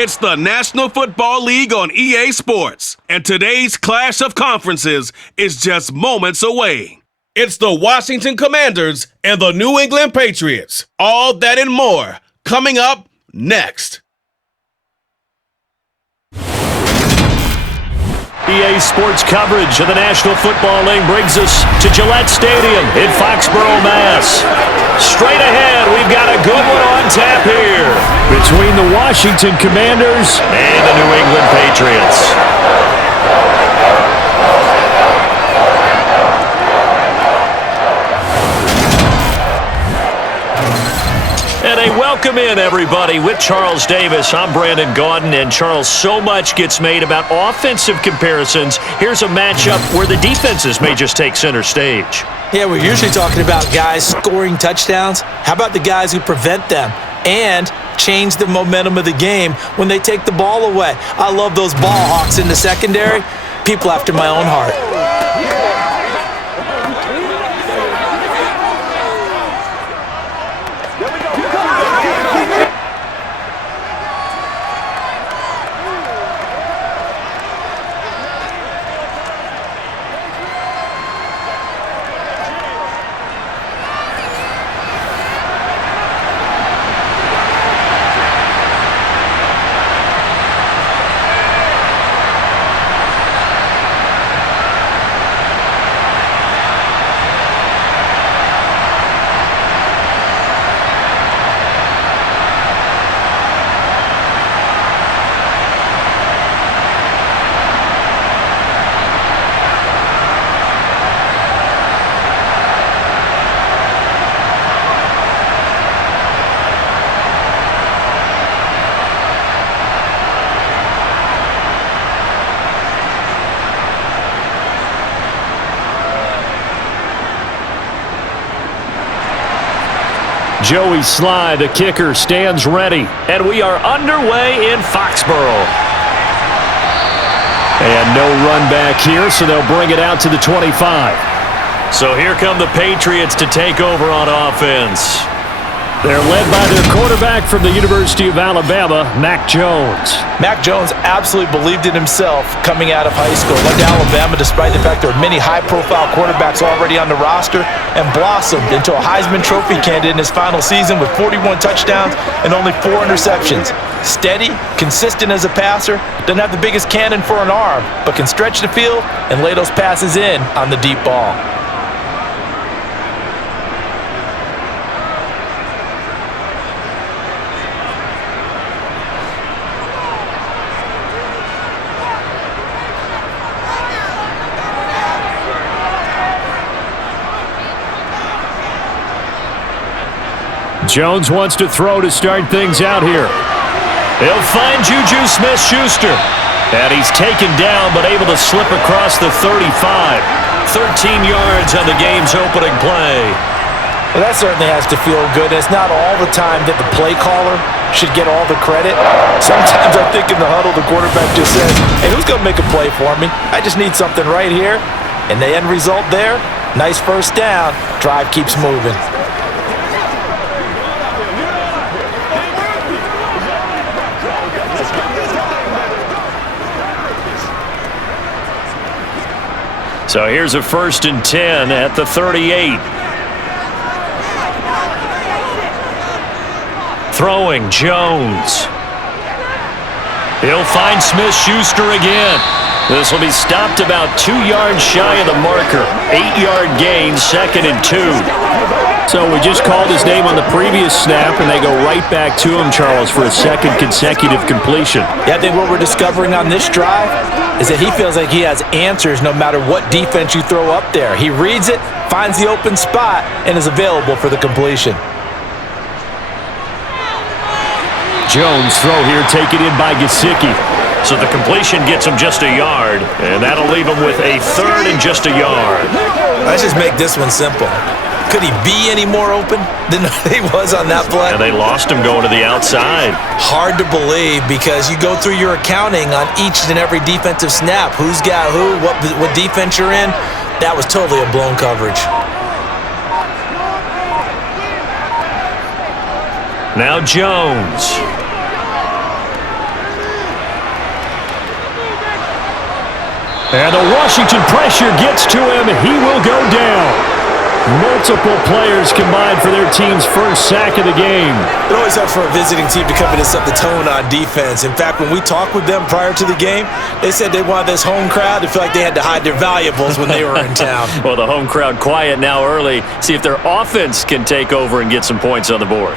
It's the National Football League on EA Sports, and today's clash of conferences is just moments away. It's the Washington Commanders and the New England Patriots. All that and more coming up next. EA Sports coverage of the National Football League brings us to Gillette Stadium in Foxborough, Mass. Straight ahead, we've got a good one on tap here between the Washington Commanders and the New England Patriots. And a welcome in, everybody, with Charles Davis. I'm Brandon Gaudin, and Charles, so much gets made about offensive comparisons. Here's a matchup where the defenses may just take center stage. Yeah, we're usually talking about guys scoring touchdowns. How about the guys who prevent them and change the momentum of the game when they take the ball away? I love those ball hawks in the secondary. People after my own heart. Joey Sly, the kicker, stands ready. And we are underway in Foxborough. And no run back here, so they'll bring it out to the 25. So here come the Patriots to take over on offense. They're led by their quarterback from the University of Alabama, Mac Jones. Mac Jones absolutely believed in himself coming out of high school. Went to Alabama despite the fact there were many high-profile quarterbacks already on the roster and blossomed into a Heisman Trophy candidate in his final season with 41 touchdowns and only 4 interceptions. Steady, consistent as a passer, doesn't have the biggest cannon for an arm, but can stretch the field and lay those passes in on the deep ball. Jones wants to throw to start things out here. He'll find Juju Smith-Schuster. And he's taken down, but able to slip across the 35. 13 yards on the game's opening play. Well, that certainly has to feel good. It's not all the time that the play caller should get all the credit. Sometimes I think in the huddle, the quarterback just says, hey, who's going to make a play for me? I just need something right here. And the end result there, nice first down. Drive keeps moving. So here's a 1st and 10 at the 38. Throwing Jones. He'll find Smith-Schuster again. This will be stopped about 2 yards shy of the marker. 8-yard gain, 2nd and 2. So we just called his name on the previous snap, and they go right back to him, Charles, for a 2nd consecutive completion. Yeah, I think what we're discovering on this drive is that he feels like he has answers no matter what defense you throw up there. He reads it, finds the open spot, and is available for the completion. Jones throw here taken in by Gesicki. So the completion gets him just a yard, and that'll leave him with a 3rd and just a yard. Let's just make this one simple. Could he be any more open than he was on that play? And they lost him going to the outside. Hard to believe because you go through your accounting on each and every defensive snap. Who's got who, what defense you're in. That was totally a blown coverage. Now Jones. And the Washington pressure gets to him. He will go down. Multiple players combined for their team's first sack of the game. It always helps for a visiting team to come in and set the tone on defense. In fact, when we talked with them prior to the game, they said they wanted this home crowd to feel like they had to hide their valuables when they were in town. Well, the home crowd quiet now early. See if their offense can take over and get some points on the board.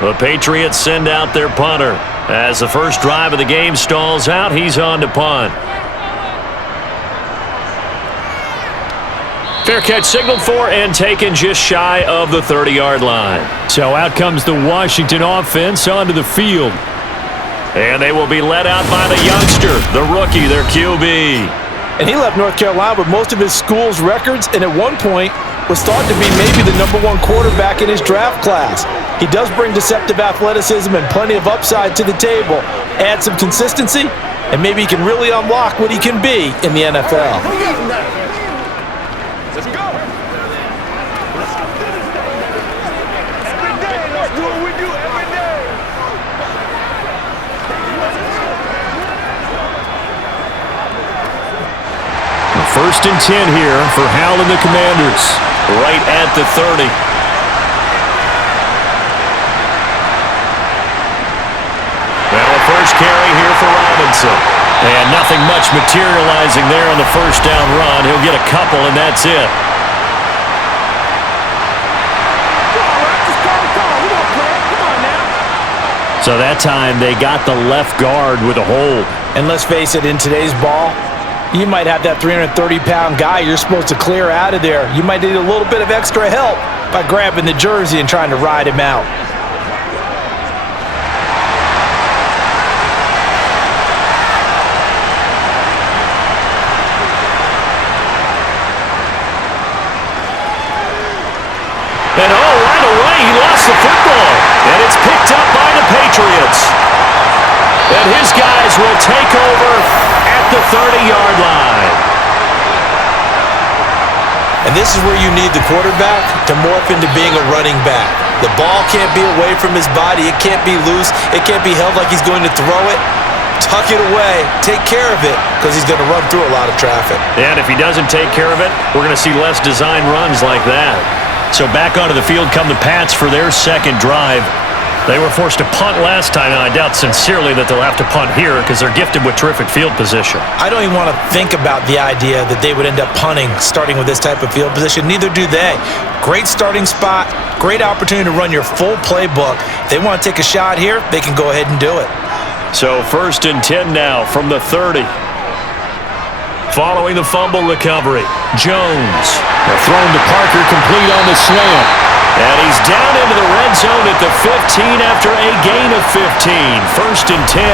The Patriots send out their punter. As the first drive of the game stalls out, he's on to punt. Fair catch signaled for and taken just shy of the 30-yard line. So out comes the Washington offense onto the field. And they will be led out by the youngster, the rookie, their QB. And he left North Carolina with most of his school's records, and at one point was thought to be maybe the #1 quarterback in his draft class. He does bring deceptive athleticism and plenty of upside to the table. Add some consistency, and maybe he can really unlock what he can be in the NFL. Let's go. Every day, let's do what we do every day. First and 10 here for Howell and the Commanders. Right at the 30. Well, a first carry here for Robinson. And nothing much materializing there on the first down run. He'll get a couple, and that's it. So that time they got the left guard with a hold. And let's face it, in today's ball, you might have that 330-pound guy you're supposed to clear out of there. You might need a little bit of extra help by grabbing the jersey and trying to ride him out. And right away he lost the football. And it's picked up by the Patriots. And his guys will take over at the 30-yard line. And this is where you need the quarterback to morph into being a running back. The ball can't be away from his body. It can't be loose. It can't be held like he's going to throw it. Tuck it away. Take care of it because he's going to run through a lot of traffic. And if he doesn't take care of it, we're going to see less design runs like that. So back onto the field come the Pats for their second drive. They were forced to punt last time, and I doubt sincerely that they'll have to punt here because they're gifted with terrific field position. I don't even want to think about the idea that they would end up punting starting with this type of field position. Neither do they. Great starting spot, great opportunity to run your full playbook. If they want to take a shot here, they can go ahead and do it. So first and 10 now from the 30. Following the fumble recovery, Jones. Thrown to Parker, complete on the slant. And he's down into the red zone at the 15 after a gain of 15. First and 10.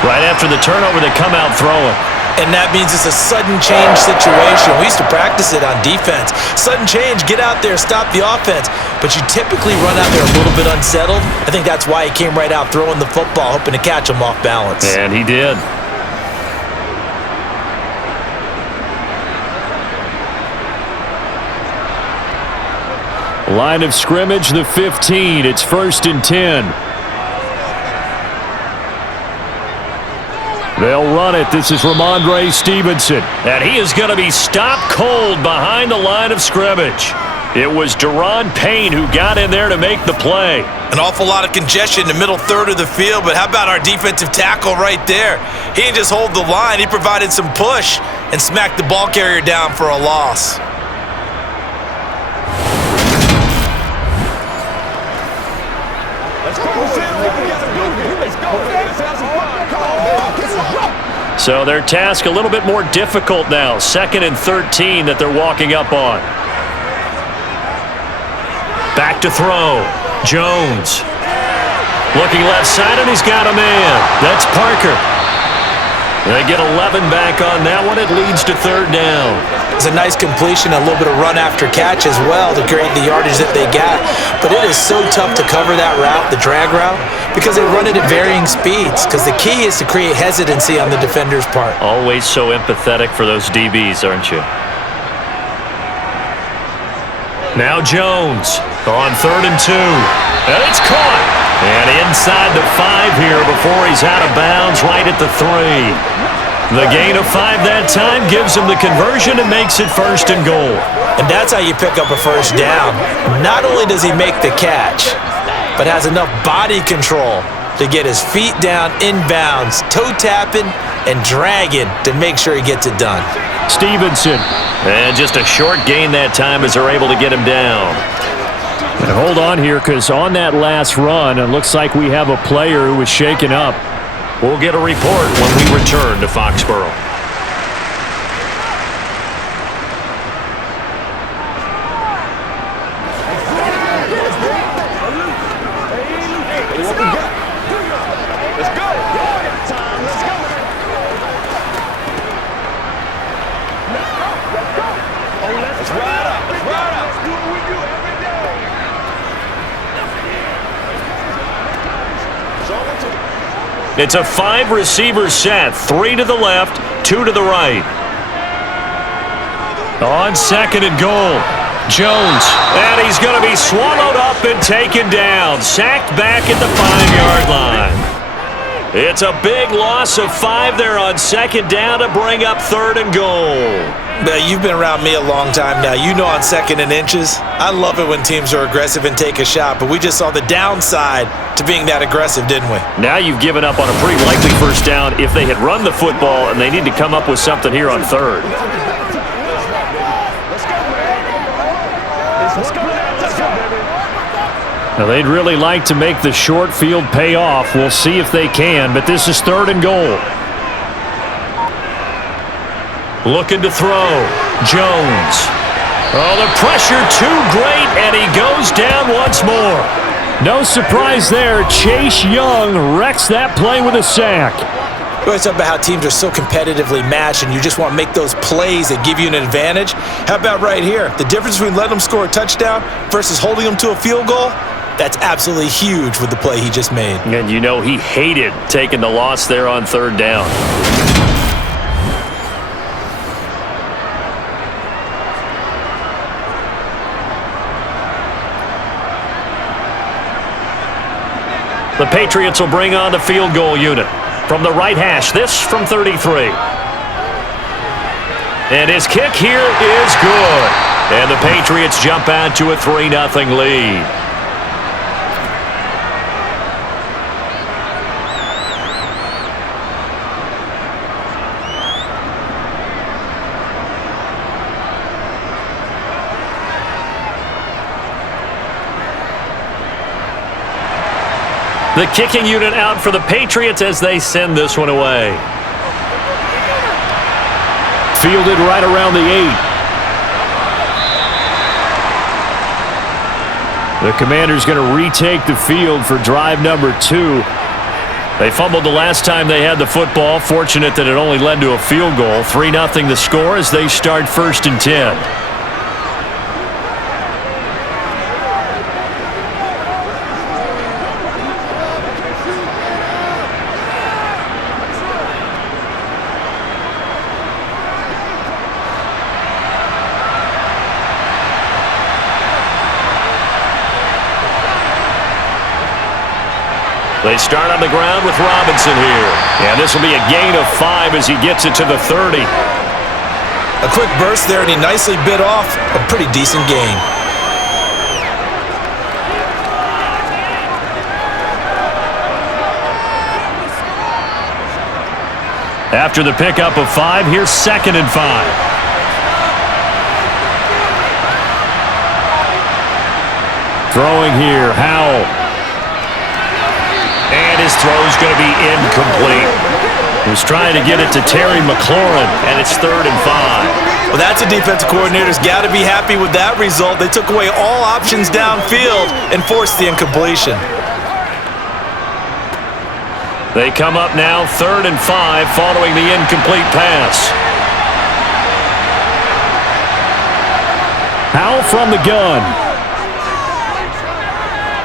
Right after the turnover, they come out throwing. And that means it's a sudden change situation. We used to practice it on defense. Sudden change, get out there, stop the offense. But you typically run out there a little bit unsettled. I think that's why he came right out throwing the football, hoping to catch him off balance. And he did. Line of scrimmage, the 15. It's first and 10. They'll run it. This is Ramondre Stevenson. And he is going to be stopped cold behind the line of scrimmage. It was Deron Payne who got in there to make the play. An awful lot of congestion in the middle third of the field, but how about our defensive tackle right there? He didn't just hold the line. He provided some push and smacked the ball carrier down for a loss. So their task a little bit more difficult now. Second and 13 that they're walking up on. Back to throw. Jones. Looking left side, and he's got a man. That's Parker. They get 11 back on that one. It leads to third down. It's a nice completion, a little bit of run after catch as well to create the yardage that they got. But it is so tough to cover that route, the drag route, because they run it at varying speeds. Because the key is to create hesitancy on the defender's part. Always so empathetic for those DBs, aren't you? Now Jones on 3rd and 2. And it's caught. And inside the 5 here before he's out of bounds right at the 3. The gain of 5 that time gives him the conversion and makes it 1st and goal. And that's how you pick up a first down. Not only does he make the catch, but has enough body control to get his feet down inbounds, toe tapping and dragging to make sure he gets it done. Stevenson. And just a short gain that time as they're able to get him down. And hold on here, because on that last run, it looks like we have a player who was shaken up. We'll get a report when we return to Foxborough. Let's go. Let's go. Let's ride up. Let's ride up. Let's do what we do every day. It's a 5-receiver set. 3 to the left, 2 to the right. On 2nd and goal. Jones. And he's going to be swallowed up and taken down. Sacked back at the 5-yard line. It's a big loss of 5 there on 2nd down to bring up 3rd and goal. You've been around me a long time now. You know on 2nd and inches, I love it when teams are aggressive and take a shot, but we just saw the downside to being that aggressive, didn't we? Now you've given up on a pretty likely first down if they had run the football, and they need to come up with something here on 3rd. Now, they'd really like to make the short field pay off. We'll see if they can, but this is 3rd and goal. Looking to throw. Jones. Oh, the pressure too great, and he goes down once more. No surprise there. Chase Young wrecks that play with a sack. We always talk about how teams are so competitively matched and you just want to make those plays that give you an advantage. How about right here? The difference between letting them score a touchdown versus holding them to a field goal, that's absolutely huge with the play he just made. And you know he hated taking the loss there on 3rd down. The Patriots will bring on the field goal unit. From the right hash, this from 33. And his kick here is good. And the Patriots jump out to a 3-0 lead. The kicking unit out for the Patriots as they send this one away. Fielded right around the 8. The Commanders going to retake the field for drive number 2. They fumbled the last time they had the football. Fortunate that it only led to a field goal. 3-0 the score as they start 1st and 10. They start on the ground with Robinson here. And this will be a gain of 5 as he gets it to the 30. A quick burst there, and he nicely bit off a pretty decent gain. After the pickup of 5, here's 2nd and 5. Throwing here, Howell. And his throw's going to be incomplete. He was trying to get it to Terry McLaurin, and it's 3rd and 5. Well, that's a defensive coordinator's got to be happy with that result. They took away all options downfield and forced the incompletion. They come up now 3rd and 5 following the incomplete pass. Powell from the gun.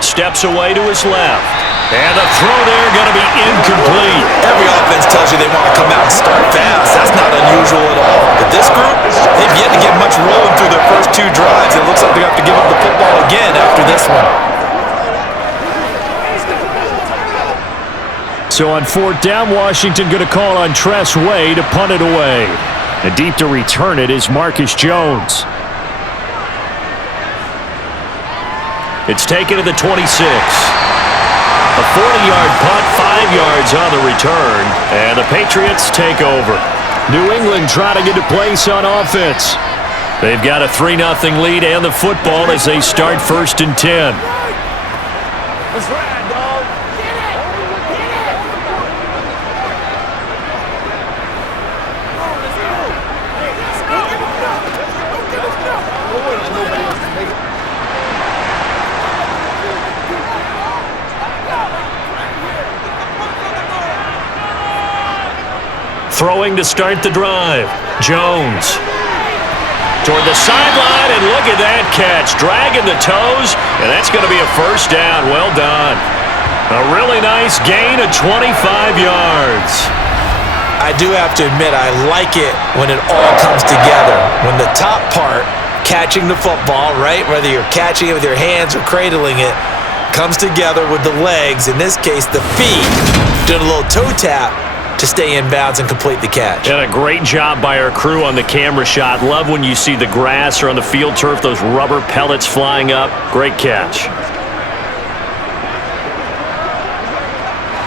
Steps away to his left. And the throw there going to be incomplete. Every offense tells you they want to come out and start fast. That's not unusual at all. But this group, they've yet to get much rolling through their first 2 drives. It looks like they have to give up the football again after this one. So on 4th down, Washington going to call on Tress Way to punt it away. And deep to return it is Marcus Jones. It's taken to the 26. A 40-yard punt, 5 yards on the return, and the Patriots take over. New England trying to get a place on offense. They've got a 3-0 lead and the football as they start 1st and 10. That's right, dog. Throwing to start the drive. Jones. Toward the sideline, and look at that catch. Dragging the toes, and that's going to be a 1st down. Well done. A really nice gain of 25 yards. I do have to admit, I like it when it all comes together. When the top part, catching the football, right, whether you're catching it with your hands or cradling it, comes together with the legs, in this case the feet, doing a little toe tap to stay in bounds and complete the catch. And a great job by our crew on the camera shot. Love when you see the grass or on the field turf, those rubber pellets flying up. Great catch.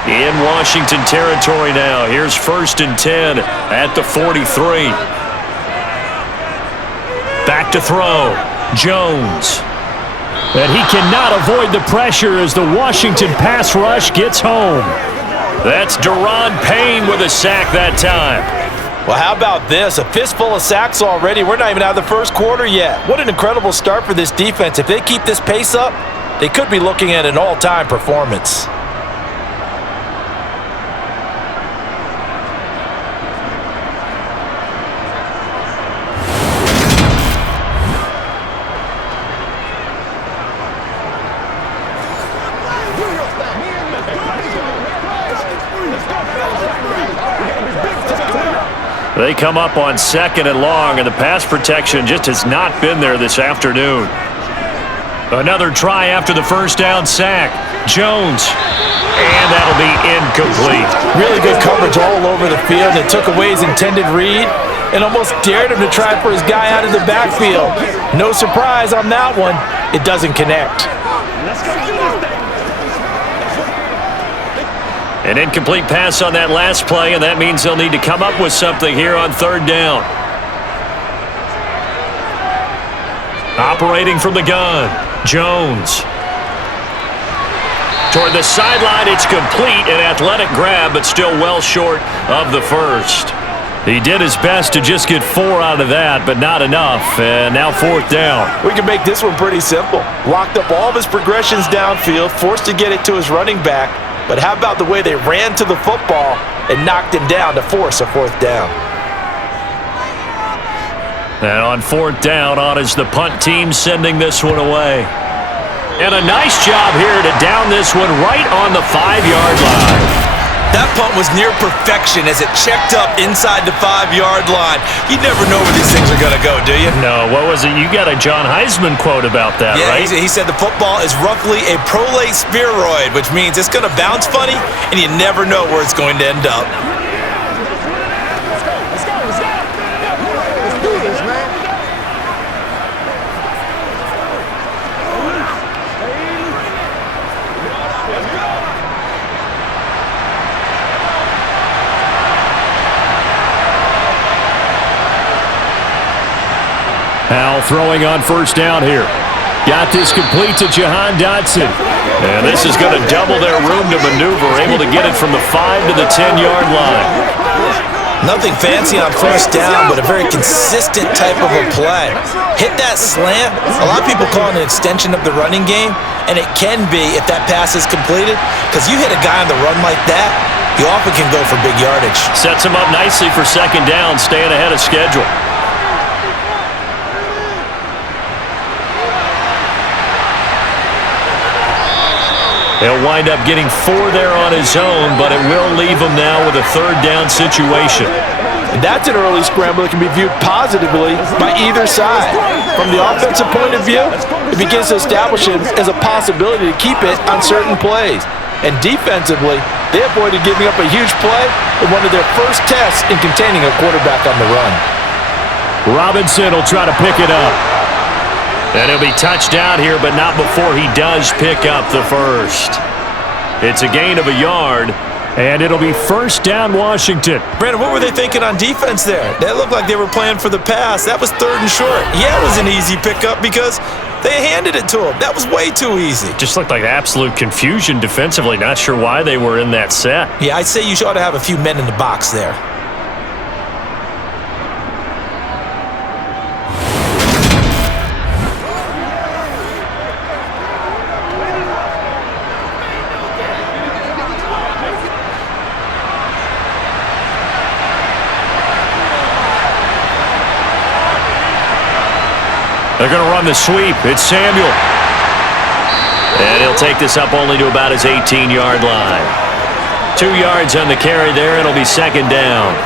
In Washington territory now. Here's 1st and 10 at the 43. Back to throw. Jones. And he cannot avoid the pressure as the Washington pass rush gets home. That's Deron Payne with a sack that time. Well, how about this? A fistful of sacks already. We're not even out of the first quarter yet. What an incredible start for this defense. If they keep this pace up, they could be looking at an all-time performance. They come up on 2nd and long, and the pass protection just has not been there this afternoon. Another try after the 1st down sack. Jones. And that'll be incomplete. Really good coverage all over the field. It took away his intended read and almost dared him to try for his guy out of the backfield. No surprise on that one. It doesn't connect. An incomplete pass on that last play, and that means they'll need to come up with something here on 3rd down. Operating from the gun, Jones. Toward the sideline, it's complete, an athletic grab, but still well short of the 1st. He did his best to just get 4 out of that, but not enough, and now 4th down. We can make this one pretty simple. Locked up all of his progressions downfield, forced to get it to his running back. But how about the way they ran to the football and knocked him down to force a 4th down? And on 4th down, on is the punt team sending this one away. And a nice job here to down this one right on the 5-yard line. That punt was near perfection as it checked up inside the 5-yard line. You never know where these things are going to go, do you? No, what was it? You got a John Heisman quote about that, right? Yeah, he said the football is roughly a prolate spheroid, which means it's going to bounce funny, and you never know where it's going to end up. Powell throwing on 1st down here. Got this complete to Jahan Dotson. And this is going to double their room to maneuver, able to get it from the 5 to the 10-yard line. Nothing fancy on 1st down, but a very consistent type of a play. Hit that slant. A lot of people call it an extension of the running game, and it can be if that pass is completed, because you hit a guy on the run like that, he often can go for big yardage. Sets him up nicely for second down, staying ahead of schedule. He'll wind up getting 4 there on his own, but it will leave him now with a third down situation. And that's an early scramble that can be viewed positively by either side. From the offensive point of view, it begins to establish it as a possibility to keep it on certain plays. And defensively, they avoided giving up a huge play in one of their first tests in containing a quarterback on the run. Robinson will try to pick it up. And he'll be touched out here, but not before he does pick up the first. It's a gain of a yard, and it'll be first down Washington. Brandon, what were they thinking on defense there? That looked like they were playing for the pass. That was 3rd and short. Yeah, it was an easy pickup because they handed it to him. That was way too easy. Just looked like absolute confusion defensively. Not sure why they were in that set. Yeah, I'd say you ought to have a few men in the box there. They're going to run the sweep. It's Samuel. And he'll take this up only to about his 18-yard line. 2 yards on the carry there. It'll be second down.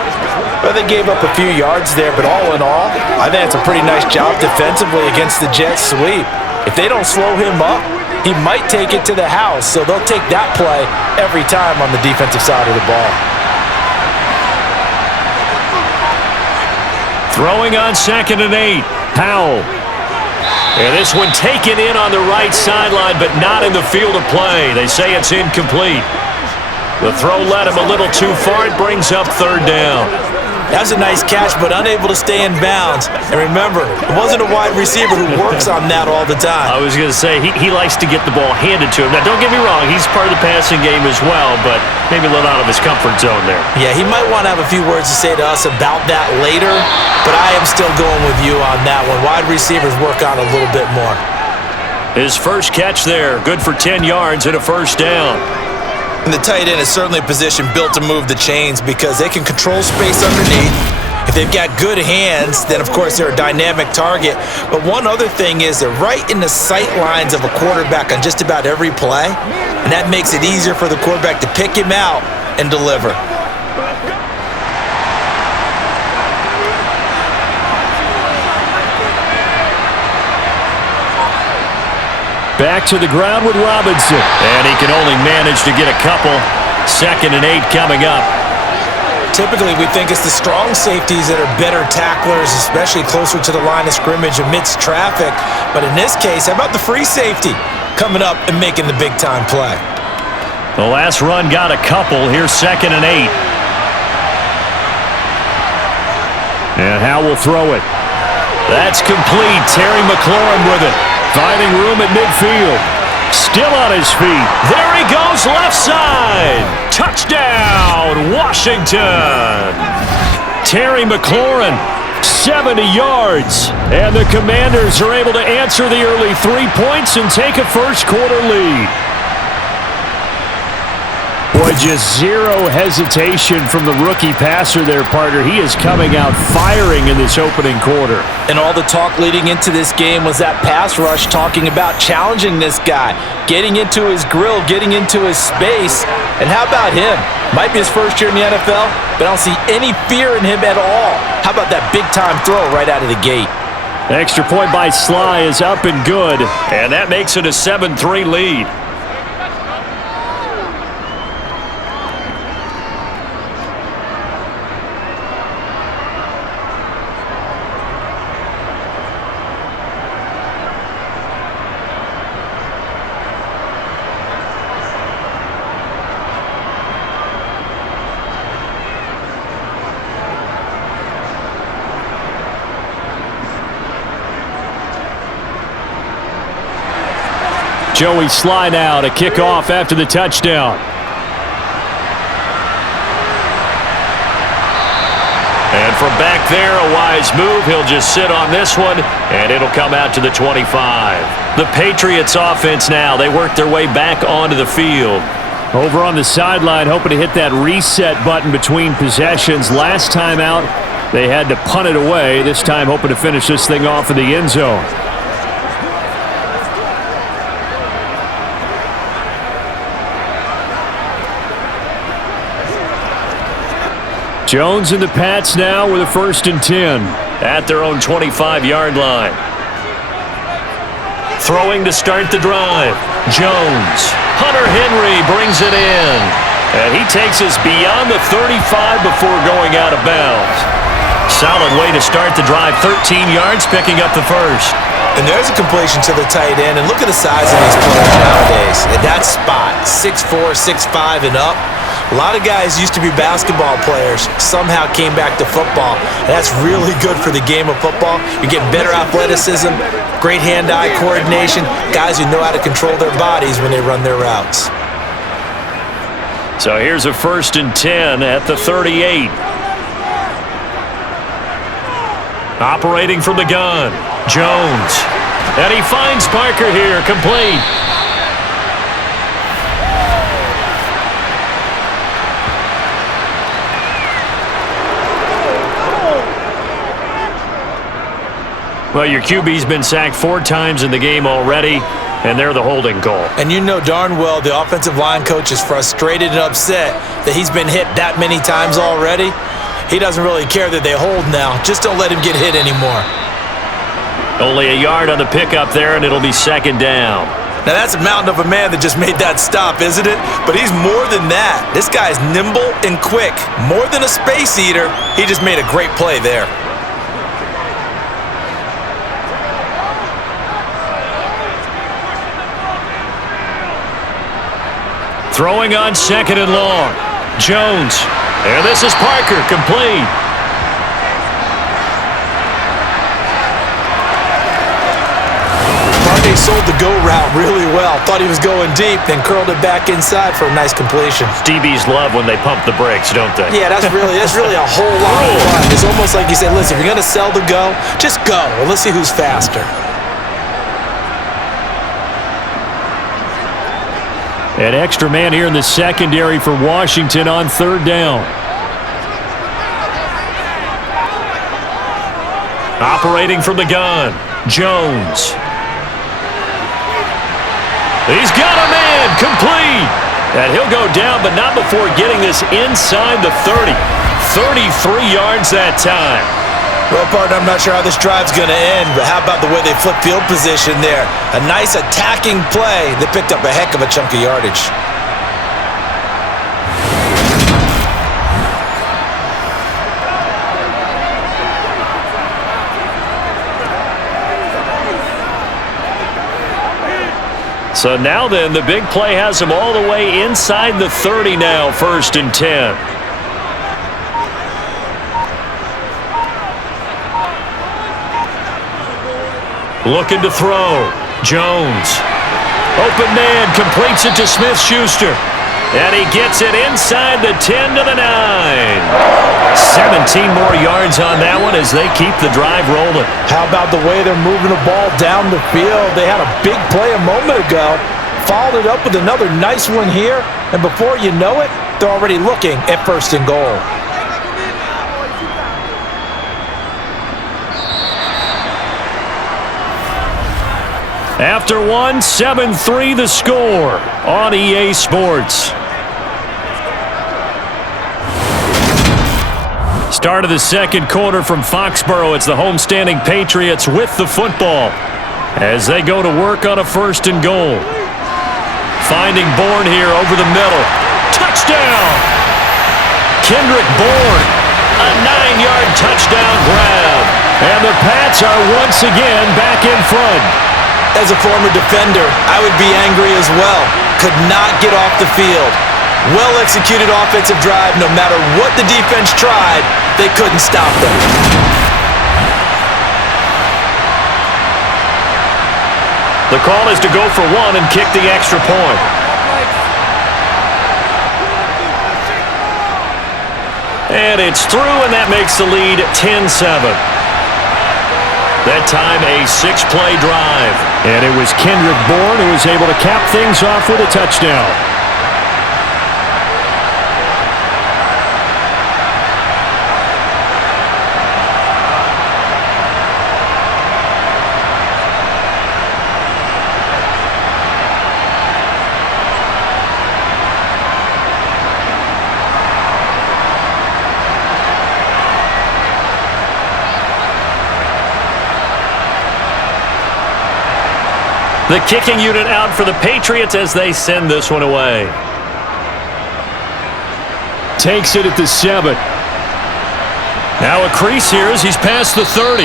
Well, they gave up a few yards there, but all in all, I think it's a pretty nice job defensively against the Jets sweep. If they don't slow him up, he might take it to the house, so they'll take that play every time on the defensive side of the ball. Throwing on 2nd and 8. Powell. And this one taken in on the right sideline, but not in the field of play. They say it's incomplete. The throw led him a little too far. It brings up 3rd down. That's a nice catch, but unable to stay in bounds. And remember, it wasn't a wide receiver who works on that all the time. I was going to say, he likes to get the ball handed to him. Now, don't get me wrong. He's part of the passing game as well, but maybe a little out of his comfort zone there. Yeah, he might want to have a few words to say to us about that later, but I am still going with you on that one. Wide receivers work on a little bit more. His first catch there, good for 10 yards and a first down. And the tight end is certainly a position built to move the chains because they can control space underneath. If they've got good hands, then of course they're a dynamic target. But one other thing is they're right in the sight lines of a quarterback on just about every play, and that makes it easier for the quarterback to pick him out and deliver. Back to the ground with Robinson. And he can only manage to get a couple. 2nd and 8 coming up. Typically, we think it's the strong safeties that are better tacklers, especially closer to the line of scrimmage amidst traffic. But in this case, how about the free safety coming up and making the big-time play? The last run got a couple. Here's 2nd and 8. And Howe will throw it. That's complete. Terry McLaurin with it. Finding room at midfield. Still on his feet. There he goes, left side. Touchdown, Washington. Terry McLaurin, 70 yards. And the Commanders are able to answer the early 3 points and take a first-quarter lead. Boy, just zero hesitation from the rookie passer there, partner. He is coming out firing in this opening quarter. And all the talk leading into this game was that pass rush talking about challenging this guy, getting into his grill, getting into his space. And how about him? Might be his first year in the NFL, but I don't see any fear in him at all. How about that big-time throw right out of the gate? Extra point by Sly is up and good, and that makes it a 7-3 lead. Joey Sly now to kick off after the touchdown. And from back there, a wise move. He'll just sit on this one, and it'll come out to the 25. The Patriots offense now. They work their way back onto the field. Over on the sideline, hoping to hit that reset button between possessions. Last time out, they had to punt it away. This time, hoping to finish this thing off in the end zone. Jones and the Pats now with a 1st and 10. At their own 25-yard line. Throwing to start the drive. Jones. Hunter Henry brings it in. And he takes us beyond the 35 before going out of bounds. Solid way to start the drive. 13 yards, picking up the first. And there's a completion to the tight end. And look at the size of these players nowadays. At that spot, 6'4", 6'5", and up. A lot of guys used to be basketball players, somehow came back to football. And that's really good for the game of football. You're getting better athleticism, great hand-eye coordination, guys who know how to control their bodies when they run their routes. So here's a 1st and 10 at the 38. Operating from the gun, Jones. And he finds Parker here, complete. Well, your QB's been sacked 4 times in the game already, and they're the holding call. And you know darn well the offensive line coach is frustrated and upset that he's been hit that many times already. He doesn't really care that they hold now. Just don't let him get hit anymore. Only a yard on the pickup there, and it'll be 2nd down. Now that's a mountain of a man that just made that stop, isn't it? But he's more than that. This guy's nimble and quick. More than a space eater, he just made a great play there. Throwing on 2nd and long. Jones. And this is Parker, complete. Parker sold the go route really well. Thought he was going deep, then curled it back inside for a nice completion. DBs love when they pump the brakes, don't they? Yeah, that's really a whole lot of fun. It's almost like you say, listen, if you're going to sell the go, just go. Well, let's see who's faster. An extra man here in the secondary for Washington on 3rd down. Operating from the gun, Jones. He's got a man, complete. And he'll go down, but not before getting this inside the 30. 33 yards that time. Well, partner, I'm not sure how this drive's going to end, but how about the way they flip field position there? A nice attacking play. They picked up a heck of a chunk of yardage. So now then, the big play has him all the way inside the 30 now, 1st and 10. Looking to throw. Jones. Open man, completes it to Smith-Schuster. And he gets it inside the 10 to the 9. 17 more yards on that one as they keep the drive rolling. How about the way they're moving the ball down the field? They had a big play a moment ago. Followed it up with another nice one here. And before you know it, they're already looking at 1st and goal. After one, 7-3 the score on EA Sports. Start of the 2nd quarter from Foxborough. It's the homestanding Patriots with the football as they go to work on a 1st and goal. Finding Bourne here over the middle. Touchdown! Kendrick Bourne, a 9-yard touchdown grab. And the Pats are once again back in front. As a former defender, I would be angry as well. Could not get off the field. Well-executed offensive drive. No matter what the defense tried, they couldn't stop them. The call is to go for 1 and kick the extra point. And it's through, and that makes the lead 10-7. That time, a 6-play drive. And it was Kendrick Bourne who was able to cap things off with a touchdown. The kicking unit out for the Patriots as they send this one away. Takes it at the 7. Now a crease here as he's past the 30.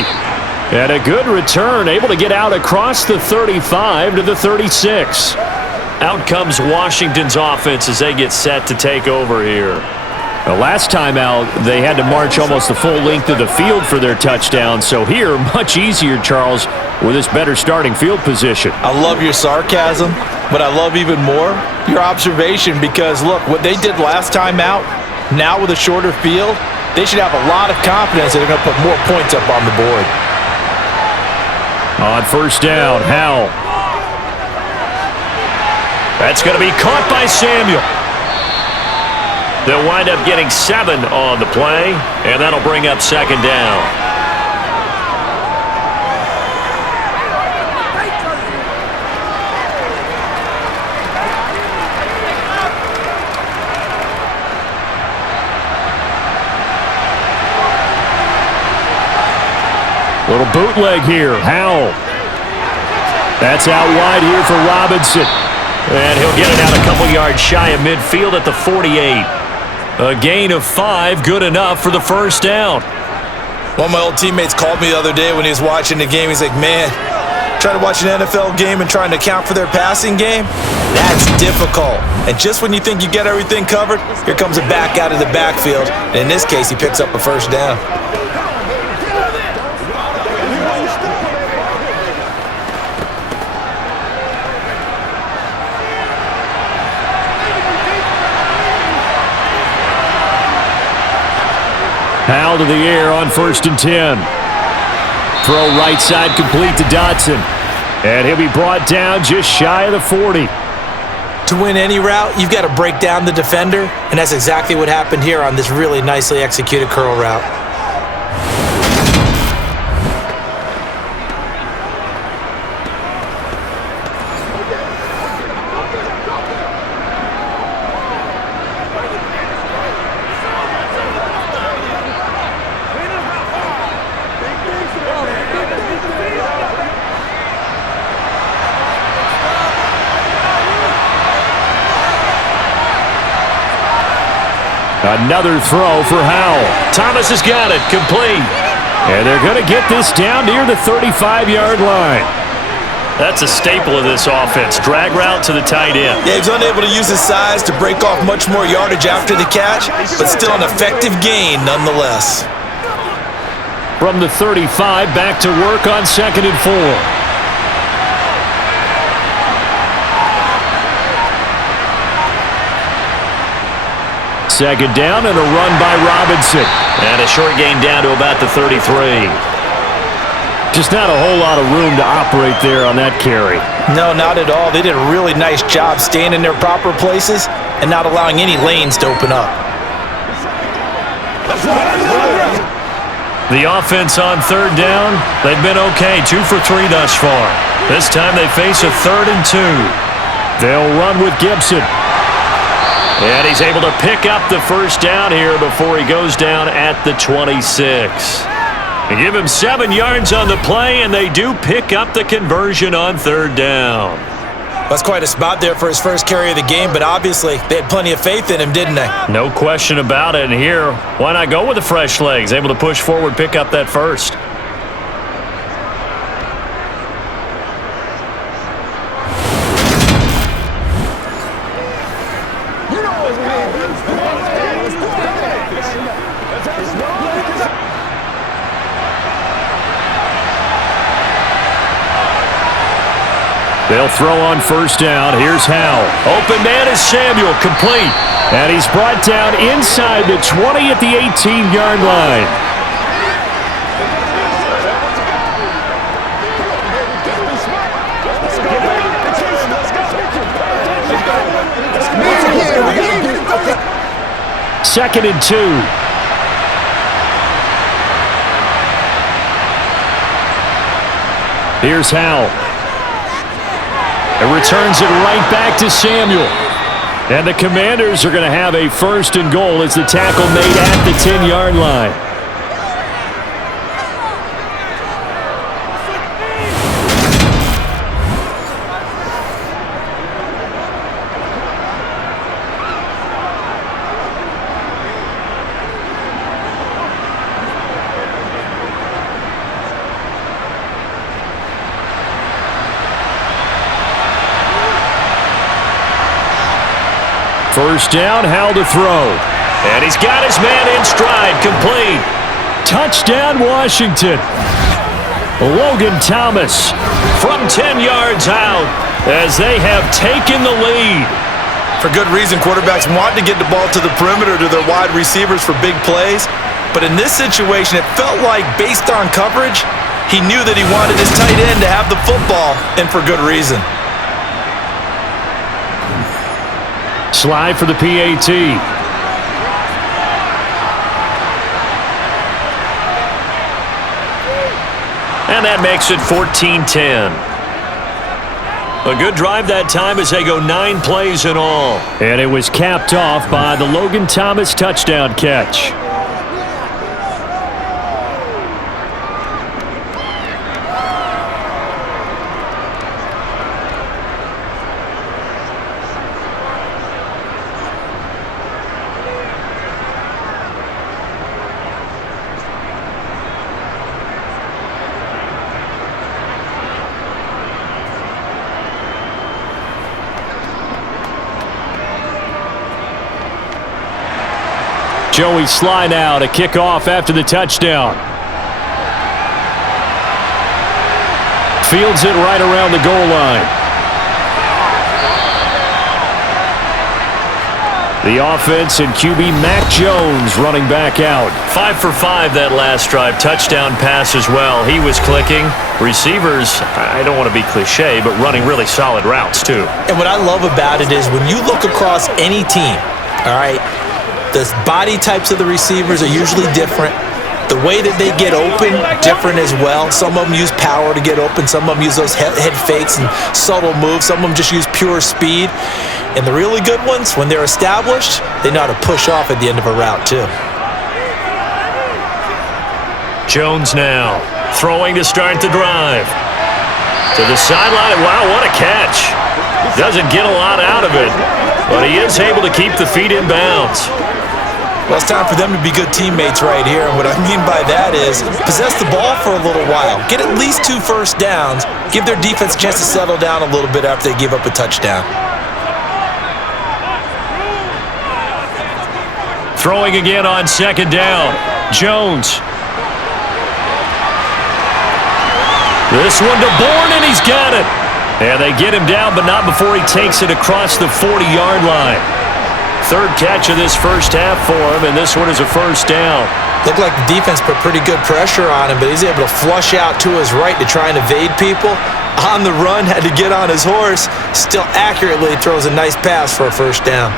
And a good return, able to get out across the 35 to the 36. Out comes Washington's offense as they get set to take over here. The last time out, they had to march almost the full length of the field for their touchdown. So here, much easier, Charles, with this better starting field position. I love your sarcasm, but I love even more your observation because, look, what they did last time out, now with a shorter field, they should have a lot of confidence that they're going to put more points up on the board. On first down, Howell. That's going to be caught by Samuel. They'll wind up getting 7 on the play, and that'll bring up second down. Little bootleg here, Howell. That's out wide here for Robinson. And he'll get it out a couple yards shy of midfield at the 48. A gain of 5, good enough for the first down. One of my old teammates called me the other day when he was watching the game. He's like, man, trying to watch an NFL game and trying to account for their passing game, that's difficult. And just when you think you get everything covered, here comes a back out of the backfield. And in this case, he picks up a first down. Howell to the air on first and 10. Throw right side complete to Dotson. And he'll be brought down just shy of the 40. To win any route, you've got to break down the defender, and that's exactly what happened here on this really nicely executed curl route. Another throw for Howell. Thomas has got it, complete. And they're going to get this down near the 35-yard line. That's a staple of this offense. Drag route to the tight end. Yeah, he's unable to use his size to break off much more yardage after the catch, but still an effective gain nonetheless. From the 35, back to work on second and 4. Second down and a run by Robinson. And a short gain down to about the 33. Just not a whole lot of room to operate there on that carry. No, not at all. They did a really nice job staying in their proper places and not allowing any lanes to open up. The offense on third down, they've been okay, 2 for 3 thus far. This time they face a 3rd and 2. They'll run with Gibson. And he's able to pick up the first down here before he goes down at the 26. They give him 7 yards on the play, and they do pick up the conversion on third down. That's quite a spot there for his first carry of the game, but obviously they had plenty of faith in him, didn't they? No question about it. And here, why not go with the fresh legs? Able to push forward, pick up that first. They'll throw on first down. Here's Howell. Open man is Samuel, complete. And he's brought down inside the 20 at the 18-yard line. Second and 2. Here's Howell. It returns it right back to Samuel. And the Commanders are going to have a 1st and goal as the tackle made at the 10-yard line. First down, how to throw. And he's got his man in stride, complete. Touchdown, Washington. Logan Thomas from 10 yards out as they have taken the lead. For good reason, quarterbacks want to get the ball to the perimeter to their wide receivers for big plays. But in this situation, it felt like based on coverage, he knew that he wanted his tight end to have the football, and for good reason. Slide for the PAT. And that makes it 14-10. A good drive that time as they go 9 plays in all. And it was capped off by the Logan Thomas touchdown catch. Joey Sly now to kick off after the touchdown. Fields it right around the goal line. The offense and QB Mac Jones running back out. 5 for 5 that last drive. Touchdown pass as well. He was clicking. Receivers, I don't want to be cliche, but running really solid routes too. And what I love about it is when you look across any team, all right, the body types of the receivers are usually different. The way that they get open, different as well. Some of them use power to get open. Some of them use those head fakes and subtle moves. Some of them just use pure speed. And the really good ones, when they're established, they know how to push off at the end of a route too. Jones now throwing to start the drive. To the sideline. Wow, what a catch. Doesn't get a lot out of it, but he is able to keep the feet in bounds. Well, it's time for them to be good teammates right here. And what I mean by that is possess the ball for a little while. Get at least 2 first downs. Give their defense a chance to settle down a little bit after they give up a touchdown. Throwing again on second down. Jones. This one to Bourne, and he's got it. And they get him down, but not before he takes it across the 40-yard line. Third catch of this first half for him, and this one is a first down. Looked like the defense put pretty good pressure on him, but he's able to flush out to his right to try and evade people. On the run, had to get on his horse. Still accurately throws a nice pass for a first down.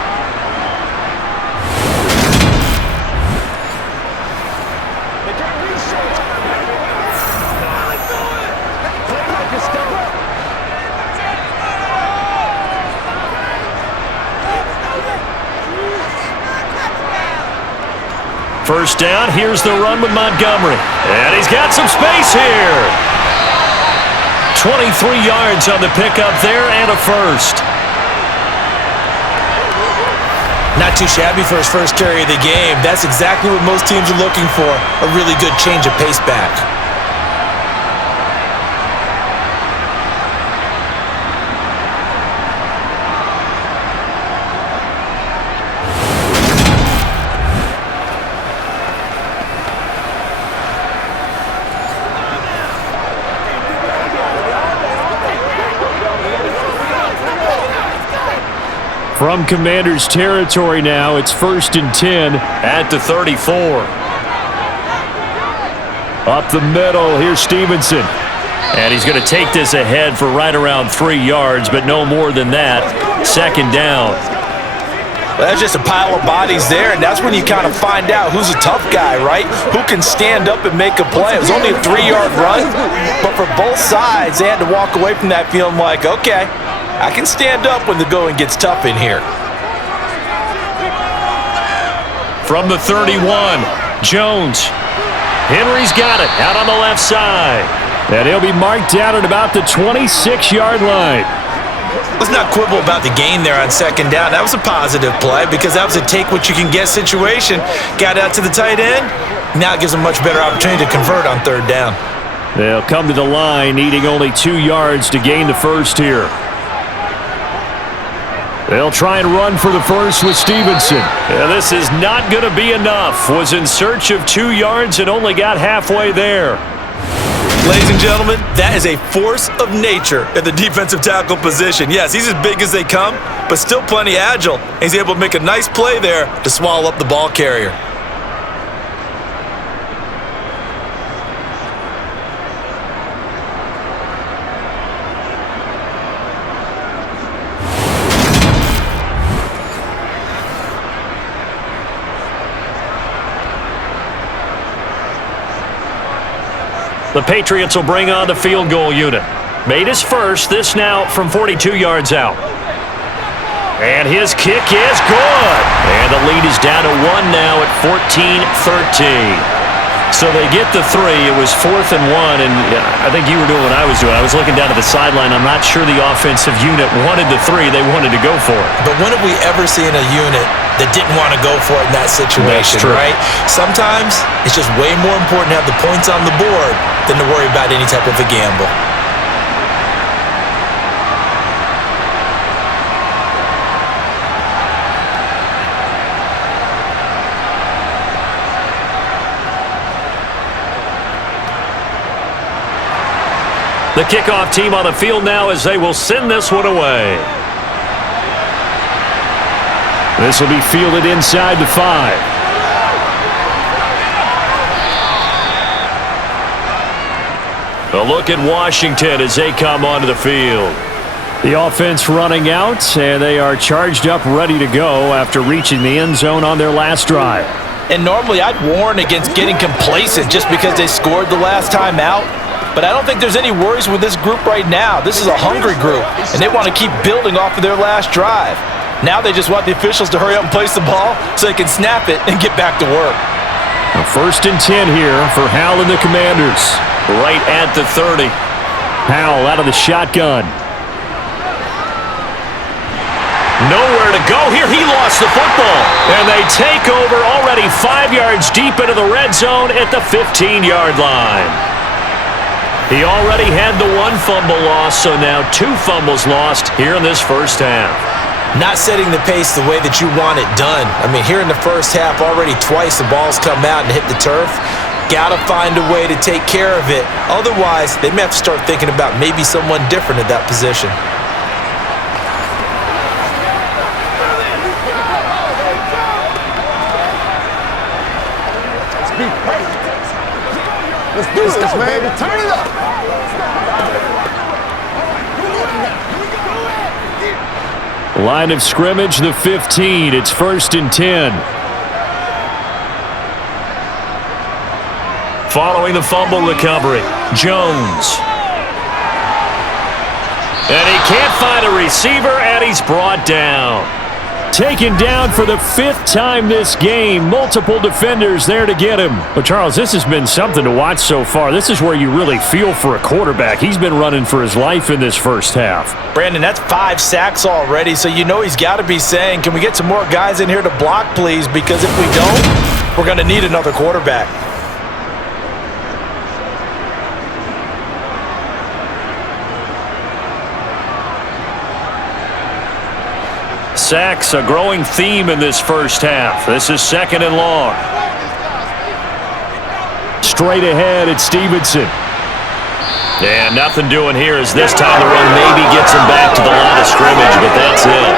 First down, here's the run with Montgomery. And he's got some space here. 23 yards on the pickup there and a first. Not too shabby for his first carry of the game. That's exactly what most teams are looking for, a really good change of pace back. From Commanders territory now, it's 1st and 10 at the 34. Up the middle, here's Stevenson. And he's going to take this ahead for right around 3 yards, but no more than that. Second down. Well, that's just a pile of bodies there, and that's when you kind of find out who's a tough guy, right? Who can stand up and make a play. It was only a 3-yard run, but for both sides, they had to walk away from that feeling like, okay, I can stand up when the going gets tough in here. From the 31, Jones. Henry's got it out on the left side. And he'll be marked down at about the 26-yard line. Let's not quibble about the gain there on second down. That was a positive play because that was a take-what-you-can-get situation. Got out to the tight end. Now it gives them a much better opportunity to convert on third down. They'll come to the line needing only 2 yards to gain the first here. They'll try and run for the first with Stevenson. Yeah, this is not going to be enough. Was in search of 2 yards and only got halfway there. Ladies and gentlemen, that is a force of nature at the defensive tackle position. Yes, he's as big as they come, but still plenty agile. He's able to make a nice play there to swallow up the ball carrier. The Patriots will bring on the field goal unit. Made his first, this now from 42 yards out. And his kick is good. And the lead is down to 1 now at 14-13. So they get the 3. It was 4th and 1, and I think you were doing what I was doing. I was looking down at the sideline. I'm not sure the offensive unit wanted the 3. They wanted to go for it. But when have we ever seen a unit that didn't want to go for it in that situation, right? Sometimes it's just way more important to have the points on the board than to worry about any type of a gamble. The kickoff team on the field now as they will send this one away. This will be fielded inside the 5. A look at Washington as they come onto the field. The offense running out, and they are charged up, ready to go after reaching the end zone on their last drive. And normally I'd warn against getting complacent just because they scored the last time out. But I don't think there's any worries with this group right now. This is a hungry group, and they want to keep building off of their last drive. Now they just want the officials to hurry up and place the ball so they can snap it and get back to work. A 1st and 10 here for Howell and the Commanders. Right at the 30. Howell out of the shotgun. Nowhere to go here. He lost the football. And they take over already 5 yards deep into the red zone at the 15-yard line. He already had the 1 fumble loss, so now 2 fumbles lost here in this first half. Not setting the pace the way that you want it done. I mean, here in the first half, already twice the ball's come out and hit the turf. Got to find a way to take care of it. Otherwise, they may have to start thinking about maybe someone different at that position. Let's do this, man. Turn it up. Line of scrimmage, the 15. It's 1st and 10. Following the fumble recovery, Jones. And he can't find a receiver, and he's brought down. Taken down for the 5th time this game. Multiple defenders there to get him. But, Charles, this has been something to watch so far. This is where you really feel for a quarterback. He's been running for his life in this first half. Brandon, that's 5 sacks already, so you know he's got to be saying, can we get some more guys in here to block, please? Because if we don't, we're going to need another quarterback. Sacks, a growing theme in this first half. This is 2nd and long. Straight ahead, it's Stevenson. And nothing doing here as this time the run maybe gets him back to the line of scrimmage, but that's it.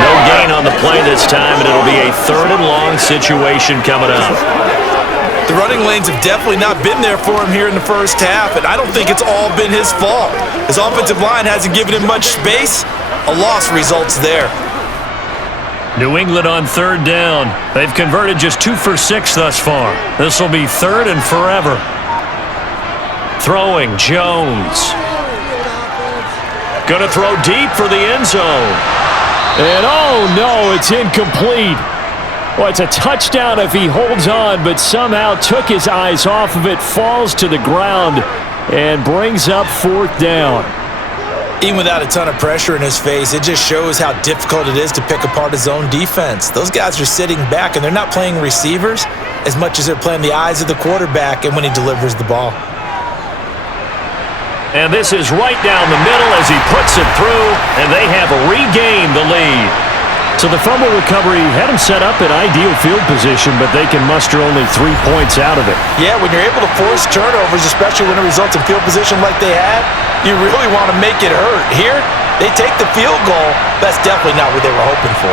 No gain on the play this time, and it'll be a 3rd and long situation coming up. The running lanes have definitely not been there for him here in the first half, and I don't think it's all been his fault. His offensive line hasn't given him much space. A loss results there. New England on 3rd down. They've converted just 2 for 6 thus far. This will be 3rd and forever. Throwing, Jones. Gonna throw deep for the end zone. And oh no, it's incomplete. Well, it's a touchdown if he holds on, but somehow took his eyes off of it, falls to the ground, and brings up 4th down. Even without a ton of pressure in his face, it just shows how difficult it is to pick apart his own defense. Those guys are sitting back, and they're not playing receivers as much as they're playing the eyes of the quarterback and when he delivers the ball. And this is right down the middle as he puts it through, and they have regained the lead. So the fumble recovery had them set up in ideal field position, but they can muster only 3 points out of it. Yeah, when you're able to force turnovers, especially when it results in field position like they had, you really want to make it hurt. Here, they take the field goal. That's definitely not what they were hoping for.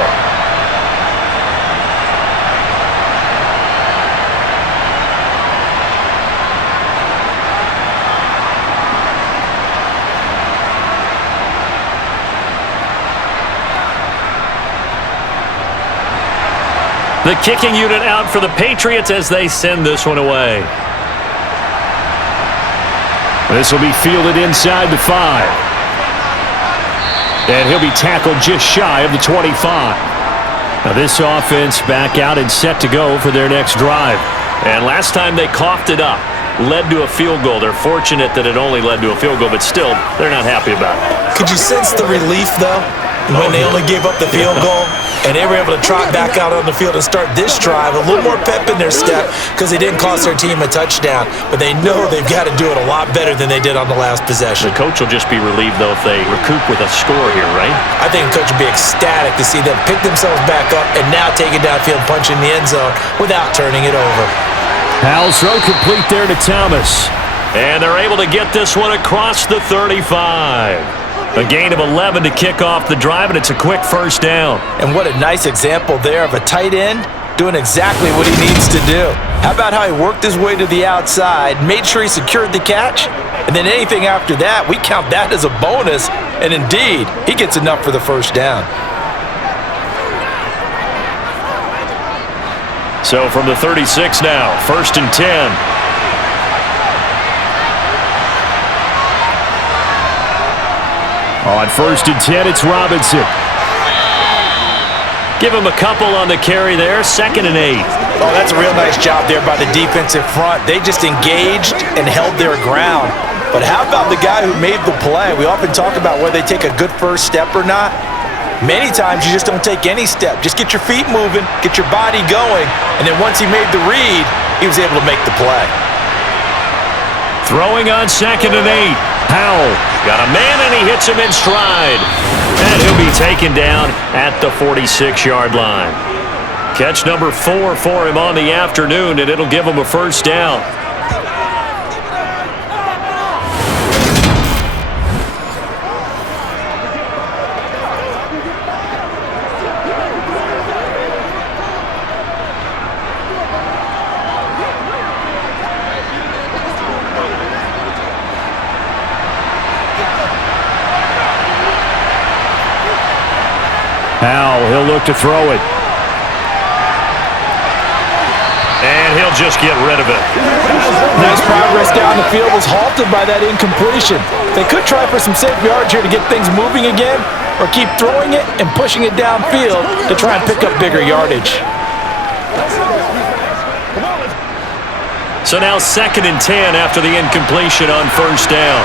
The kicking unit out for the Patriots as they send this one away. This will be fielded inside the 5. And he'll be tackled just shy of the 25. Now this offense back out and set to go for their next drive. And last time they coughed it up, led to a field goal. They're fortunate that it only led to a field goal, but still, they're not happy about it. Could you sense the relief, though, when they only gave up the field goal? And they were able to trot back out on the field and start this drive. A little more pep in their step because they didn't cost their team a touchdown. But they know they've got to do it a lot better than they did on the last possession. The coach will just be relieved, though, if they recoup with a score here, right? I think the coach will be ecstatic to see them pick themselves back up and now take it downfield, punch in the end zone without turning it over. Powell's throw complete there to Thomas. And they're able to get this one across the 35. A gain of 11 to kick off the drive, and it's a quick first down. And what a nice example there of a tight end doing exactly what he needs to do. How about how he worked his way to the outside, made sure he secured the catch, and then anything after that, we count that as a bonus. And indeed, he gets enough for the first down. So from the 36 now, 1st and 10. On 1st and 10, it's Robinson. Give him a couple on the carry there. 2nd and 8. Oh, that's a real nice job there by the defensive front. They just engaged and held their ground. But how about the guy who made the play? We often talk about whether they take a good first step or not. Many times you just don't take any step. Just get your feet moving, get your body going, and then once he made the read, he was able to make the play. Throwing on 2nd and 8. Powell got a man, and he hits him in stride. And he'll be taken down at the 46-yard line. Catch number 4 for him on the afternoon, and it'll give him a first down. Powell, he'll look to throw it. And he'll just get rid of it. Nice progress down the field was halted by that incompletion. They could try for some safe yards here to get things moving again, or keep throwing it and pushing it downfield to try and pick up bigger yardage. So now 2nd and 10 after the incompletion on 1st down.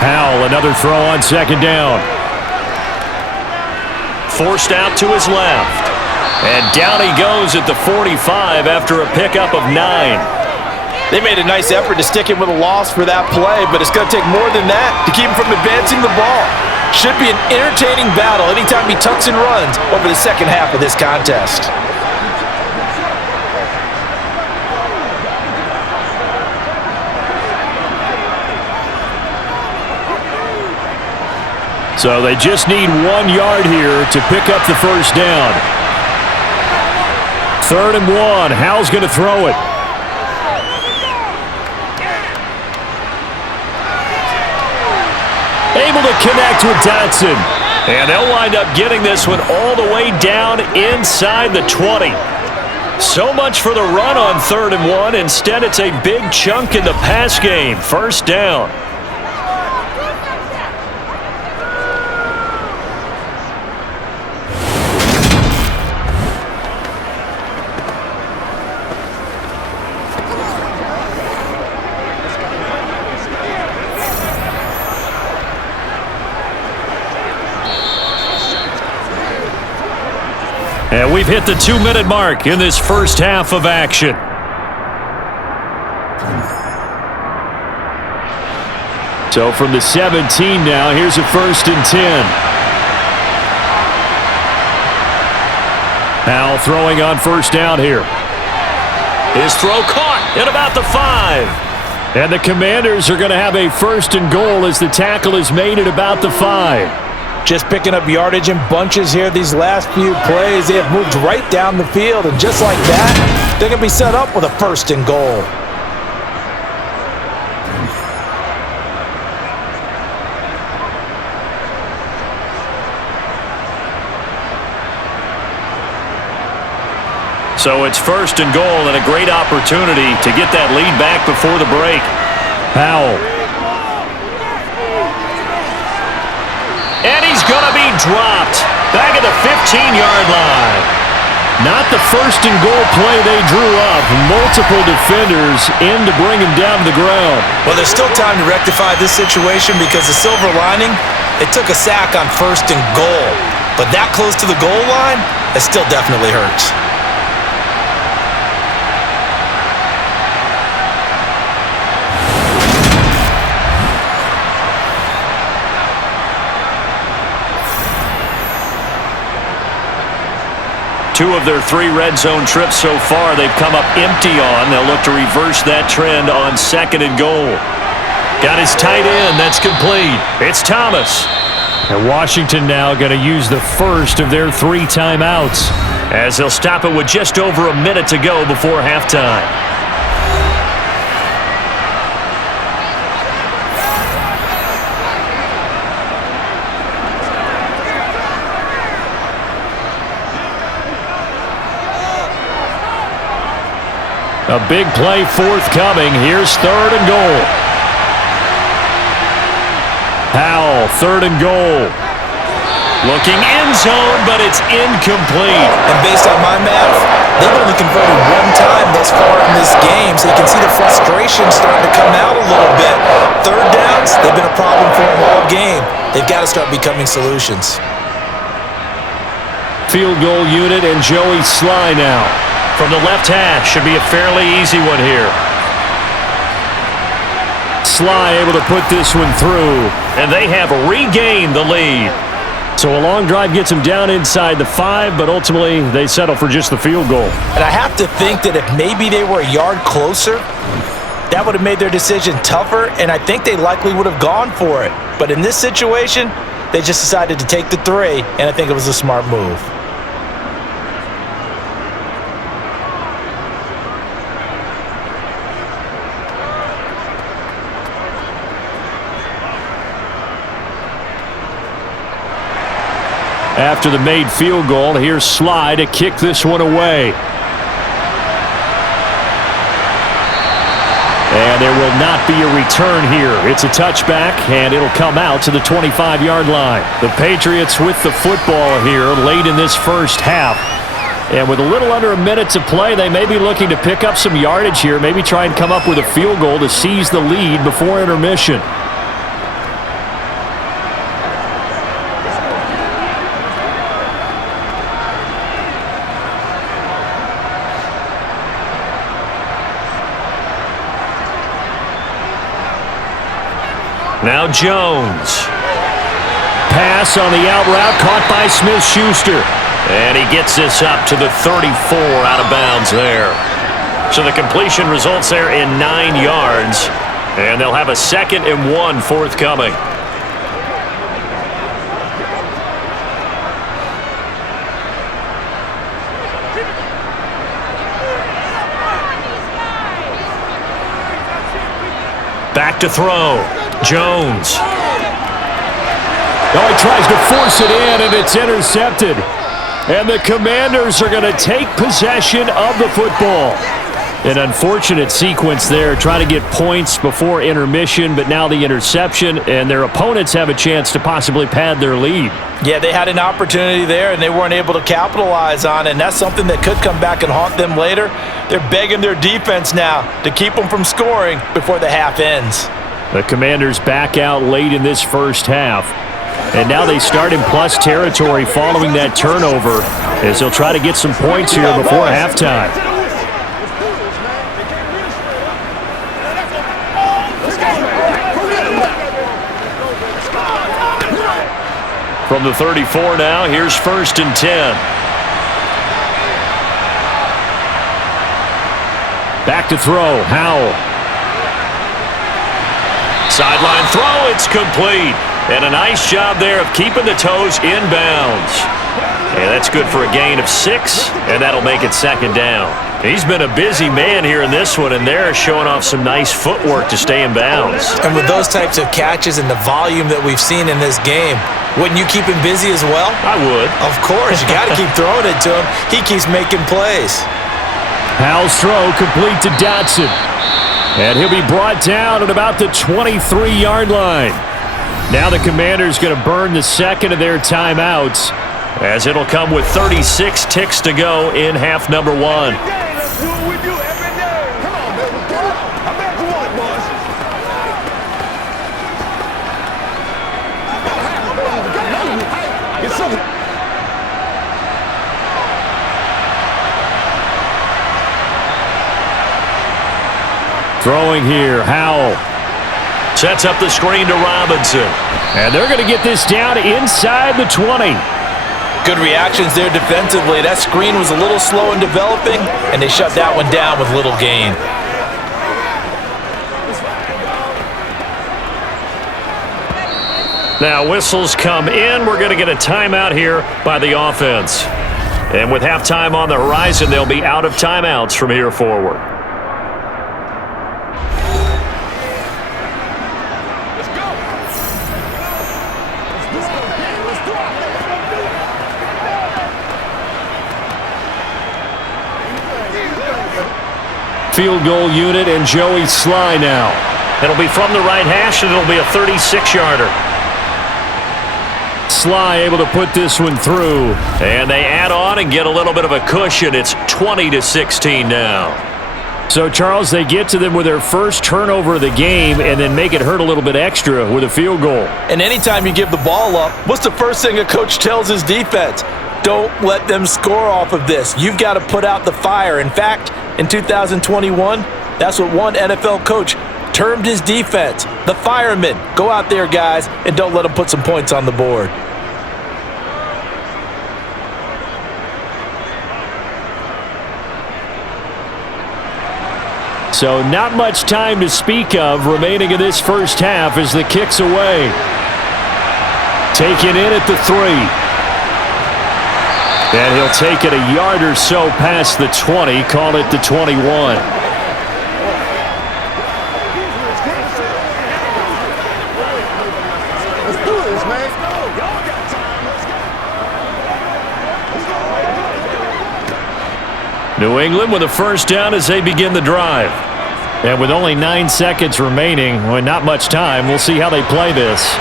Powell, another throw on 2nd down. Forced out to his left. And down he goes at the 45 after a pickup of 9. They made a nice effort to stick him with a loss for that play, but it's going to take more than that to keep him from advancing the ball. Should be an entertaining battle anytime he tucks and runs over the second half of this contest. So they just need 1 yard here to pick up the first down. 3rd and 1. Howell's going to throw it. Able to connect with Dotson. And they'll wind up getting this one all the way down inside the 20. So much for the run on 3rd and 1. Instead, it's a big chunk in the pass game. First down. And we've hit the 2-minute mark in this first half of action. So from the 17 now, here's a 1st and 10. Howell throwing on 1st down here. His throw caught at about the 5. And the Commanders are going to have a 1st and goal as the tackle is made at about the 5. Just picking up yardage in bunches here these last few plays. They have moved right down the field, and just like that, they're going to be set up with a 1st and goal. So it's 1st and goal and a great opportunity to get that lead back before the break. Howell. And he's going to be dropped back at the 15-yard line. Not the 1st and goal play they drew up. Multiple defenders in to bring him down to the ground. Well, there's still time to rectify this situation because the silver lining, it took a sack on 1st and goal. But that close to the goal line, it still definitely hurts. Two of their 3 red zone trips so far they've come up empty on. They'll look to reverse that trend on 2nd and goal. Got his tight end. That's complete. It's Thomas. And Washington now going to use the first of their 3 timeouts as they'll stop it with just over a minute to go before halftime. A big play forthcoming. Here's 3rd and goal. Howell, 3rd and goal. Looking end zone, but it's incomplete. And based on my math, they've only converted 1 time thus far in this game, so you can see the frustration starting to come out a little bit. 3rd downs, they've been a problem for them all game. They've got to start becoming solutions. Field goal unit and Joey Sly now. From the left hash, should be a fairly easy one here. Sly able to put this one through, and they have regained the lead. So a long drive gets them down inside the 5, but ultimately they settle for just the field goal. And I have to think that if maybe they were a yard closer, that would have made their decision tougher, and I think they likely would have gone for it. But in this situation, they just decided to take the 3, and I think it was a smart move. After the made field goal, here's Sly to kick this one away. And there will not be a return here. It's a touchback, and it'll come out to the 25-yard line. The Patriots with the football here late in this first half. And with a little under a minute to play, they may be looking to pick up some yardage here, maybe try and come up with a field goal to seize the lead before intermission. Now Jones. Pass on the out route caught by Smith-Schuster. And he gets this up to the 34 out of bounds there. So the completion results there in 9 yards. And they'll have a 2nd and 1 forthcoming. Back to throw. Jones. Oh, he tries to force it in, and it's intercepted. And the Commanders are going to take possession of the football. An unfortunate sequence there, trying to get points before intermission, but now the interception, and their opponents have a chance to possibly pad their lead. Yeah, they had an opportunity there, and they weren't able to capitalize on it, and that's something that could come back and haunt them later. They're begging their defense now to keep them from scoring before the half ends. The Commanders back out late in this first half. And now they start in plus territory following that turnover as they'll try to get some points here before halftime. From the 34 now, here's 1st and 10. Back to throw, Howell. Sideline throw, it's complete. And a nice job there of keeping the toes inbounds. And that's good for a gain of 6, and that'll make it 2nd down. He's been a busy man here in this one, and they're showing off some nice footwork to stay in bounds. And with those types of catches and the volume that we've seen in this game, wouldn't you keep him busy as well? I would. Of course. You got to keep throwing it to him. He keeps making plays. Howell's throw complete to Dotson. And he'll be brought down at about the 23-yard line. Now the Commanders going to burn the second of their timeouts, as it'll come with 36 ticks to go in half number 1. Let's do what we do every day. Come on, baby. I'm back to what, boys? Get something. Throwing here, Howell. Sets up the screen to Robinson. And they're going to get this down inside the 20. Good reactions there defensively. That screen was a little slow in developing, and they shut that one down with little gain. Now whistles come in. We're going to get a timeout here by the offense. And with halftime on the horizon, they'll be out of timeouts from here forward. Field goal unit and Joey Sly now. It'll be from the right hash, and it'll be a 36-yarder. Sly able to put this one through, and they add on and get a little bit of a cushion. It's 20-16 now. So, Charles, they get to them with their first turnover of the game and then make it hurt a little bit extra with a field goal. And anytime you give the ball up, what's the first thing a coach tells his defense? Don't let them score off of this. You've got to put out the fire. In fact, in 2021, that's what one NFL coach termed his defense, the firemen. Go out there, guys, and don't let them put some points on the board. So not much time to speak of remaining in this first half as the kick's away. Taken in at the 3. And he'll take it a yard or so past the 20, call it the 21. Let's do this, man. New England with a first down as they begin the drive. And with only 9 seconds remaining, well, not much time, we'll see how they play this.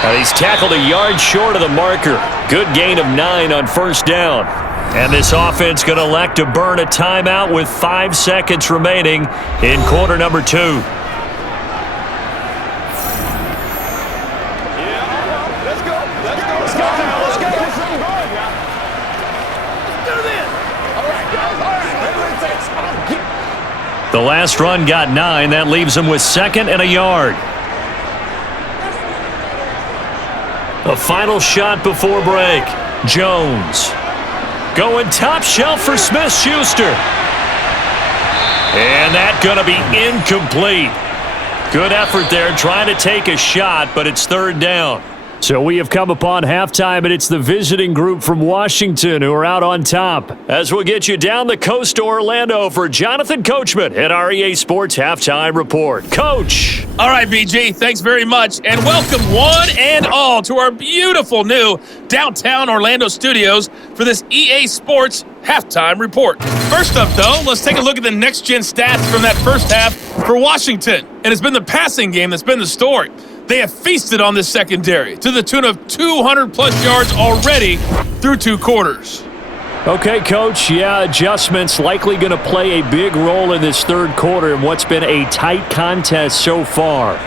And he's tackled a yard short of the marker. Good gain of 9 on first down. And this offense going to elect to burn a timeout with 5 seconds remaining in quarter number 2. Let's go. Let's go. Get something going now. Let's do this. All right, guys. All right. The last run got 9. That leaves them with 2nd and a yard. A final shot before break. Jones. Going top shelf for Smith-Schuster. And that going to be incomplete. Good effort there trying to take a shot, but it's 3rd down. So we have come upon halftime, and it's the visiting group from Washington who are out on top. As we'll get you down the coast to Orlando for Jonathan Coachman at our EA Sports Halftime Report. Coach. All right, BG, thanks very much, and welcome one and all to our beautiful new downtown Orlando studios for this EA Sports Halftime Report. First up, though, let's take a look at the next-gen stats from that first half for Washington. And it's been the passing game that's been the story. They have feasted on this secondary to the tune of 200-plus yards already through 2 quarters. Okay, Coach, yeah, adjustments likely going to play a big role in this 3rd quarter in what's been a tight contest so far.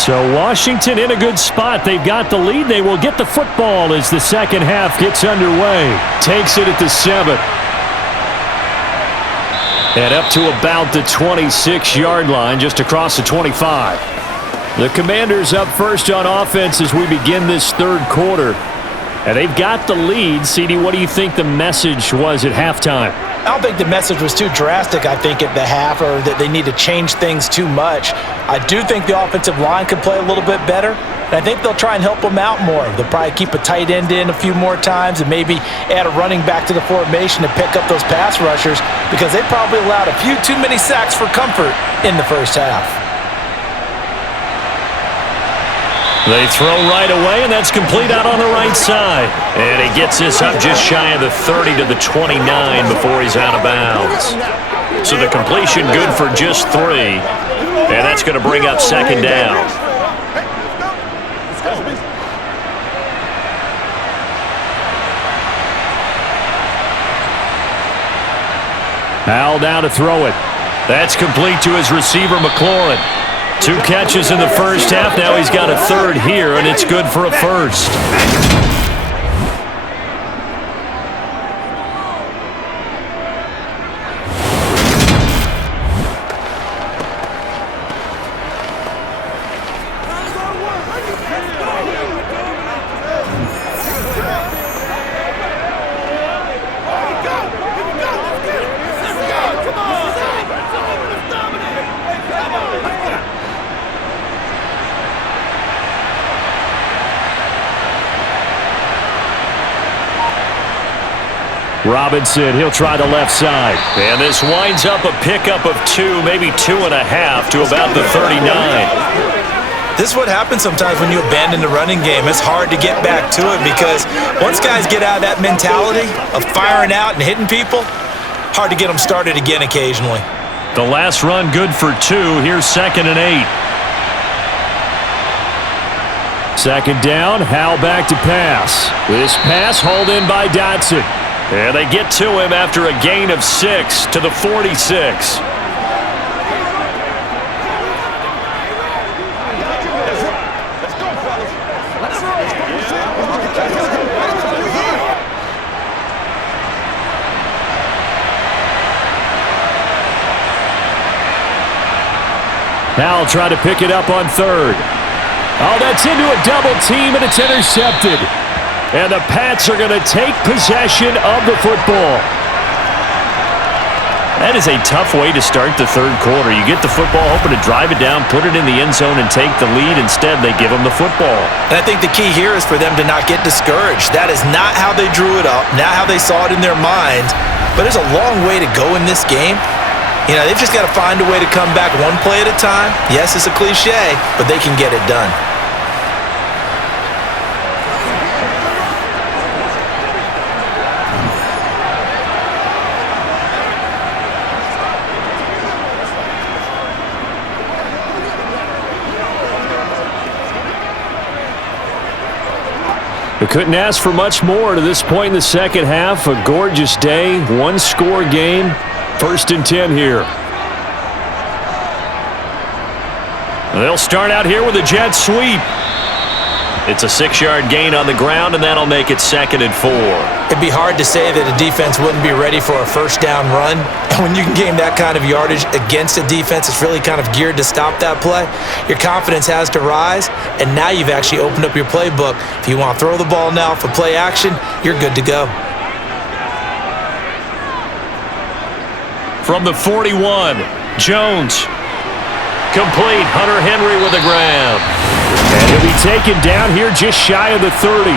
So Washington in a good spot. They've got the lead. They will get the football as the second half gets underway. Takes it at the 7. And up to about the 26-yard line, just across the 25. The Commanders up first on offense as we begin this third quarter. And they've got the lead. CD, what do you think the message was at halftime? I don't think the message was too drastic, I think, at the half, or that they need to change things too much. I do think the offensive line could play a little bit better, and I think they'll try and help them out more. They'll probably keep a tight end in a few more times and maybe add a running back to the formation to pick up those pass rushers, because they probably allowed a few too many sacks for comfort in the first half. They throw right away, and that's complete out on the right side. And he gets this up just shy of the 30 to the 29 before he's out of bounds. So the completion good for just 3. And that's going to bring up second down. Al down to throw it. That's complete to his receiver, McLaurin. 2 catches in the first half. Now he's got a third here, and it's good for a first. Robinson, he'll try the left side. And this winds up a pickup of 2, maybe 2.5 to about the 39. This is what happens sometimes when you abandon the running game. It's hard to get back to it because once guys get out of that mentality of firing out and hitting people, hard to get them started again occasionally. The last run good for 2. Here's 2nd and 8. Second down, Howell back to pass. This pass hauled in by Dotson. And they get to him after a gain of 6 to the 46. Howell tried to pick it up on 3rd. Oh, that's into a double team, and it's intercepted. And the Pats are going to take possession of the football. That is a tough way to start the third quarter. You get the football, hoping to drive it down, put it in the end zone, and take the lead. Instead, they give them the football. And I think the key here is for them to not get discouraged. That is not how they drew it up, not how they saw it in their minds. But there's a long way to go in this game. You know, they've just got to find a way to come back one play at a time. Yes, it's a cliche, but they can get it done. They couldn't ask for much more to this point in the second half. A gorgeous day, 1-score game. 1st and 10 here. They'll start out here with a jet sweep. It's a 6-yard gain on the ground, and that'll make it 2nd and 4. It'd be hard to say that a defense wouldn't be ready for a first down run. And when you can gain that kind of yardage against a defense that's really kind of geared to stop that play, your confidence has to rise, and now you've actually opened up your playbook. If you want to throw the ball now for play action, you're good to go. From the 41, Jones. Complete. Hunter Henry with the ground. And he'll be taken down here just shy of the 30.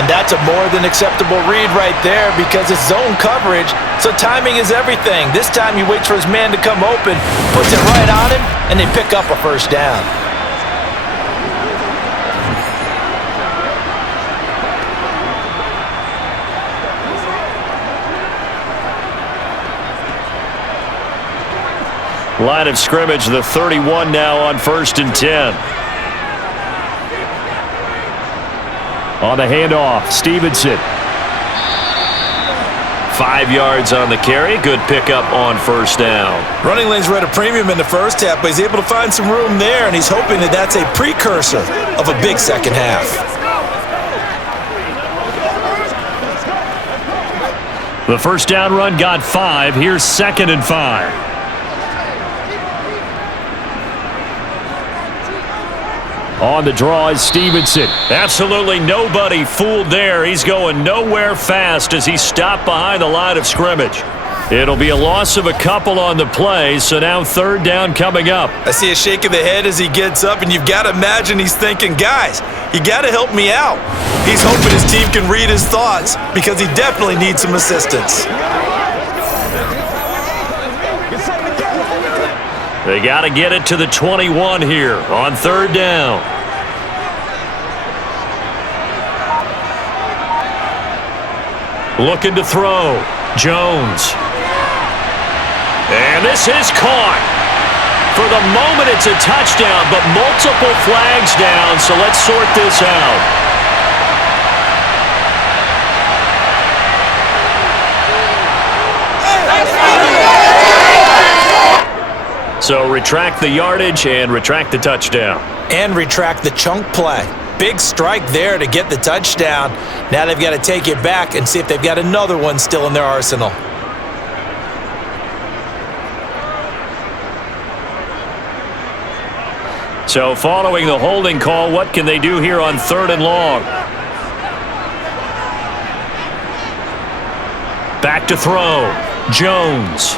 And that's a more than acceptable read right there because it's zone coverage, so timing is everything. This time he waits for his man to come open, puts it right on him, and they pick up a first down. Line of scrimmage, the 31 now on 1st and 10. On the handoff, Stevenson. 5 yards on the carry. Good pickup on first down. Running lanes were at a premium in the first half, but he's able to find some room there, and he's hoping that that's a precursor of a big second half. The first down run got 5. Here's 2nd and 5. On the draw is Stevenson. Absolutely nobody fooled there. He's going nowhere fast as he stopped behind the line of scrimmage. It'll be a loss of a couple on the play, so now 3rd down coming up. I see a shake of the head as he gets up, and you've got to imagine he's thinking, guys, you got to help me out. He's hoping his team can read his thoughts because he definitely needs some assistance. They got to get it to the 21 here on 3rd down. Looking to throw. Jones. And this is caught. For the moment, it's a touchdown, but multiple flags down, so let's sort this out. So retract the yardage and retract the touchdown. And retract the chunk play. Big strike there to get the touchdown. Now they've got to take it back and see if they've got another one still in their arsenal. So following the holding call, what can they do here on 3rd and long? Back to throw. Jones.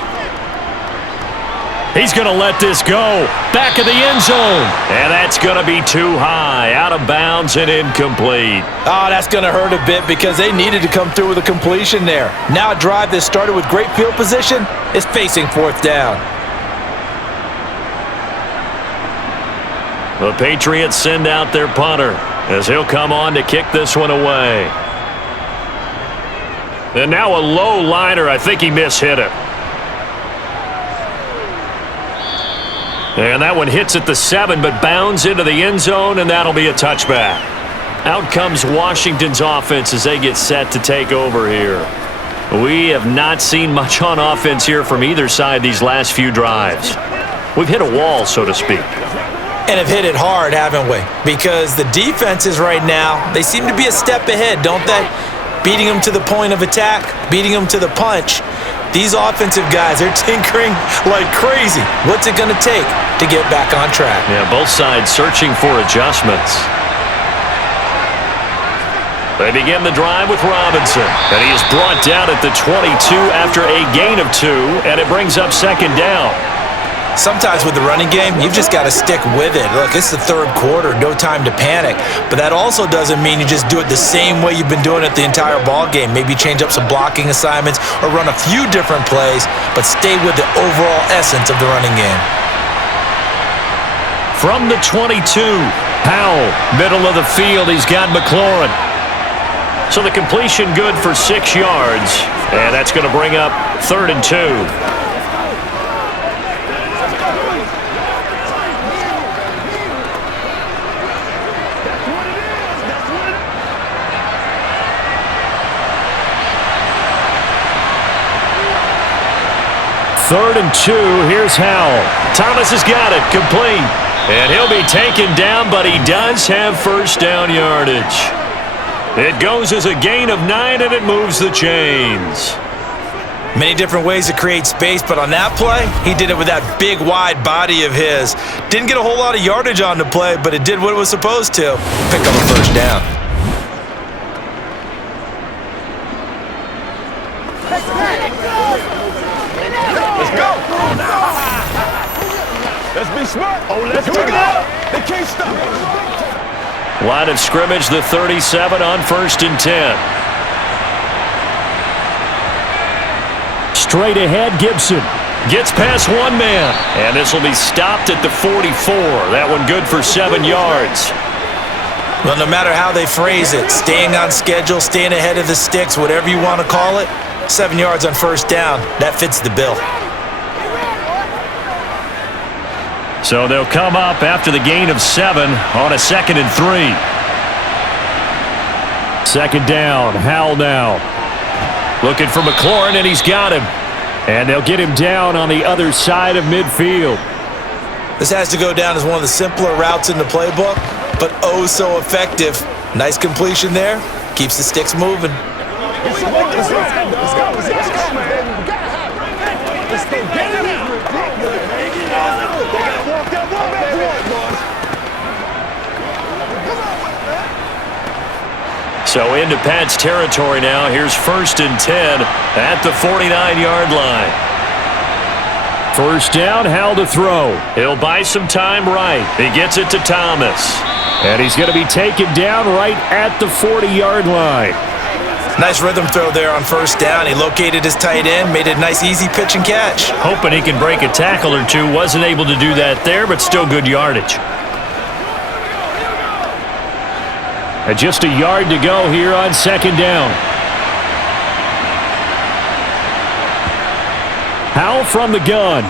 He's going to let this go. Back of the end zone. And that's going to be too high. Out of bounds and incomplete. Oh, that's going to hurt a bit because they needed to come through with a completion there. Now a drive that started with great field position is facing 4th down. The Patriots send out their punter as he'll come on to kick this one away. And now a low liner. I think he mishit it. And that one hits at the 7, but bounds into the end zone, and that'll be a touchback. Out comes Washington's offense as they get set to take over here. We have not seen much on offense here from either side these last few drives. We've hit a wall, so to speak. And have hit it hard, haven't we? Because the defenses right now, they seem to be a step ahead, don't they? Beating them to the point of attack, beating them to the punch. These offensive guys, they're tinkering like crazy. What's it going to take to get back on track? Yeah, both sides searching for adjustments. They begin the drive with Robinson. And he is brought down at the 22 after a gain of 2, and it brings up 2nd down. Sometimes with the running game, you've just got to stick with it. Look, it's the 3rd quarter, no time to panic. But that also doesn't mean you just do it the same way you've been doing it the entire ball game. Maybe change up some blocking assignments or run a few different plays, but stay with the overall essence of the running game. From the 22, Powell, middle of the field, he's got McLaurin. So the completion good for 6 yards, and that's going to bring up 3rd and 2. Third and 2, here's Howell. Thomas has got it, complete. And he'll be taken down, but he does have first down yardage. It goes as a gain of 9, and it moves the chains. Many different ways to create space, but on that play, he did it with that big, wide body of his. Didn't get a whole lot of yardage on the play, but it did what it was supposed to. Pick up a first down. Let's be smart. Oh, let's go. They can't stop it. Line of scrimmage, the 37 on 1st and 10. Straight ahead, Gibson. Gets past one man. And this will be stopped at the 44. That one good for 7 yards. Well, no matter how they phrase it, staying on schedule, staying ahead of the sticks, whatever you want to call it, 7 yards on first down, that fits the bill. So they'll come up after the gain of 7 on a 2nd and 3. 2nd down, Howell now. Looking for McLaurin, and he's got him. And they'll get him down on the other side of midfield. This has to go down as one of the simpler routes in the playbook, but oh so effective. Nice completion there. Keeps the sticks moving. Let's go, man. Let's go, man. We gotta have it. Let's go. Get it out. They gotta walk that walk back for us. So into Pat's territory now. Here's 1st and 10 at the 49-yard line. First down, Howell to throw. He'll buy some time right. He gets it to Thomas. And he's going to be taken down right at the 40-yard line. Nice rhythm throw there on first down. He located his tight end, made it a nice easy pitch and catch. Hoping he can break a tackle or two. Wasn't able to do that there, but still good yardage. And just a yard to go here on 2nd down. Howell from the gun.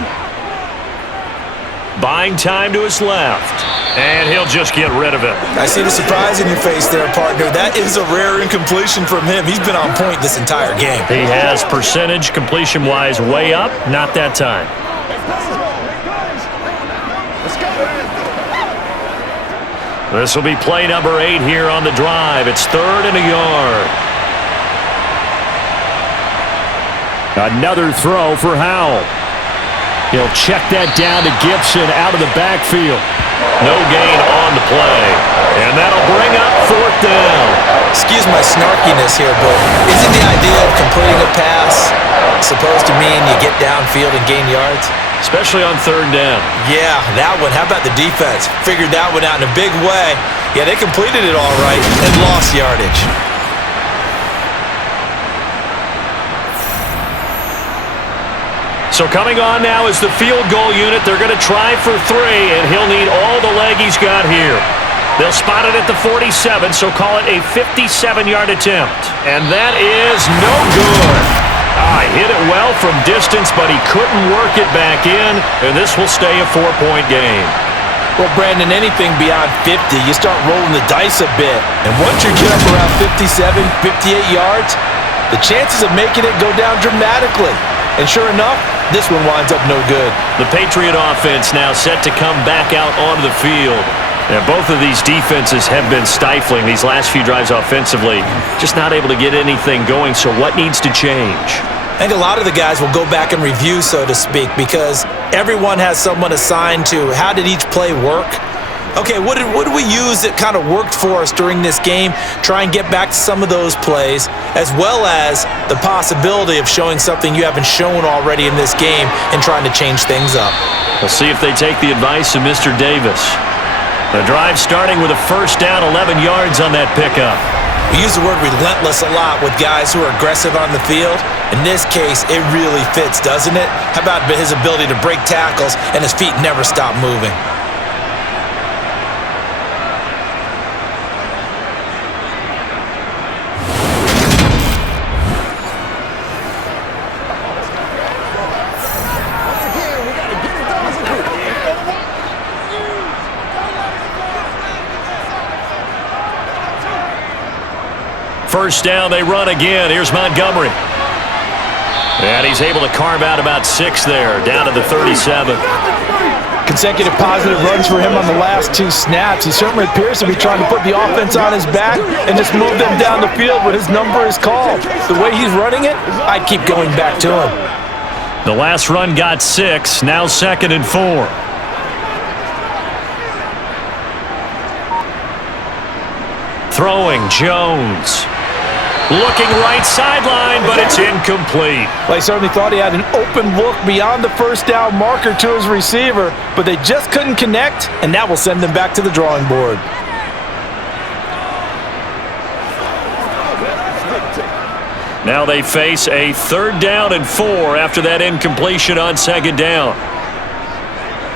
Buying time to his left. And he'll just get rid of it. I see the surprise in your face there, partner. That is a rare incompletion from him. He's been on point this entire game. He has percentage completion-wise way up. Not that time. This will be play number 8 here on the drive. It's 3rd and a yard. Another throw for Howell. He'll check that down to Gibson out of the backfield. No gain on the play. And that'll bring up 4th down. Excuse my snarkiness here, but isn't the idea of completing a pass supposed to mean you get downfield and gain yards? Especially on 3rd down. Yeah, that one. How about the defense? Figured that one out in a big way. Yeah, they completed it all right and lost yardage. So coming on now is the field goal unit. They're going to try for 3, and he'll need all the leg he's got here. They'll spot it at the 47, so call it a 57-yard attempt. And that is no good. He hit it well from distance, but he couldn't work it back in, and this will stay a 4-point game. Well, Brandon, anything beyond 50, you start rolling the dice a bit. And once you get up around 57, 58 yards, the chances of making it go down dramatically. And sure enough, this one winds up no good. The Patriot offense now set to come back out onto the field. And both of these defenses have been stifling these last few drives offensively. Just not able to get anything going, so what needs to change? I think a lot of the guys will go back and review, so to speak, because everyone has someone assigned to how did each play work. Okay, what did we use that kind of worked for us during this game? Try and get back to some of those plays, as well as the possibility of showing something you haven't shown already in this game and trying to change things up. We'll see if they take the advice of Mr. Davis. The drive starting with a first down, 11 yards on that pickup. We use the word relentless a lot with guys who are aggressive on the field. In this case, it really fits, doesn't it? How about his ability to break tackles and his feet never stop moving? First down, they run again. Here's Montgomery. And he's able to carve out about 6 there, down to the 37. Consecutive positive runs for him on the last 2 snaps. He certainly appears to be trying to put the offense on his back and just move them down the field when his number is called. The way he's running it, I'd keep going back to him. The last run got 6, now 2nd and 4. Throwing, Jones. Looking right sideline, but it's incomplete. Well, he certainly thought he had an open look beyond the first down marker to his receiver, but they just couldn't connect, and that will send them back to the drawing board. Now they face a 3rd down and 4 after that incompletion on 2nd down.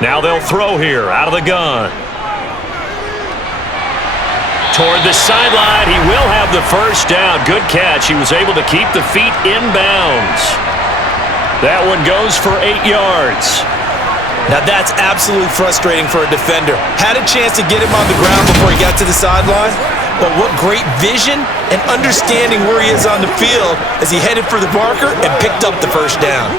Now they'll throw here out of the gun. Toward the sideline, he will have the first down. Good catch. He was able to keep the feet inbounds. That one goes for 8 yards. Now that's absolutely frustrating for a defender. Had a chance to get him on the ground before he got to the sideline, But what great vision and understanding where he is on the field as he headed for the marker and picked up the first down.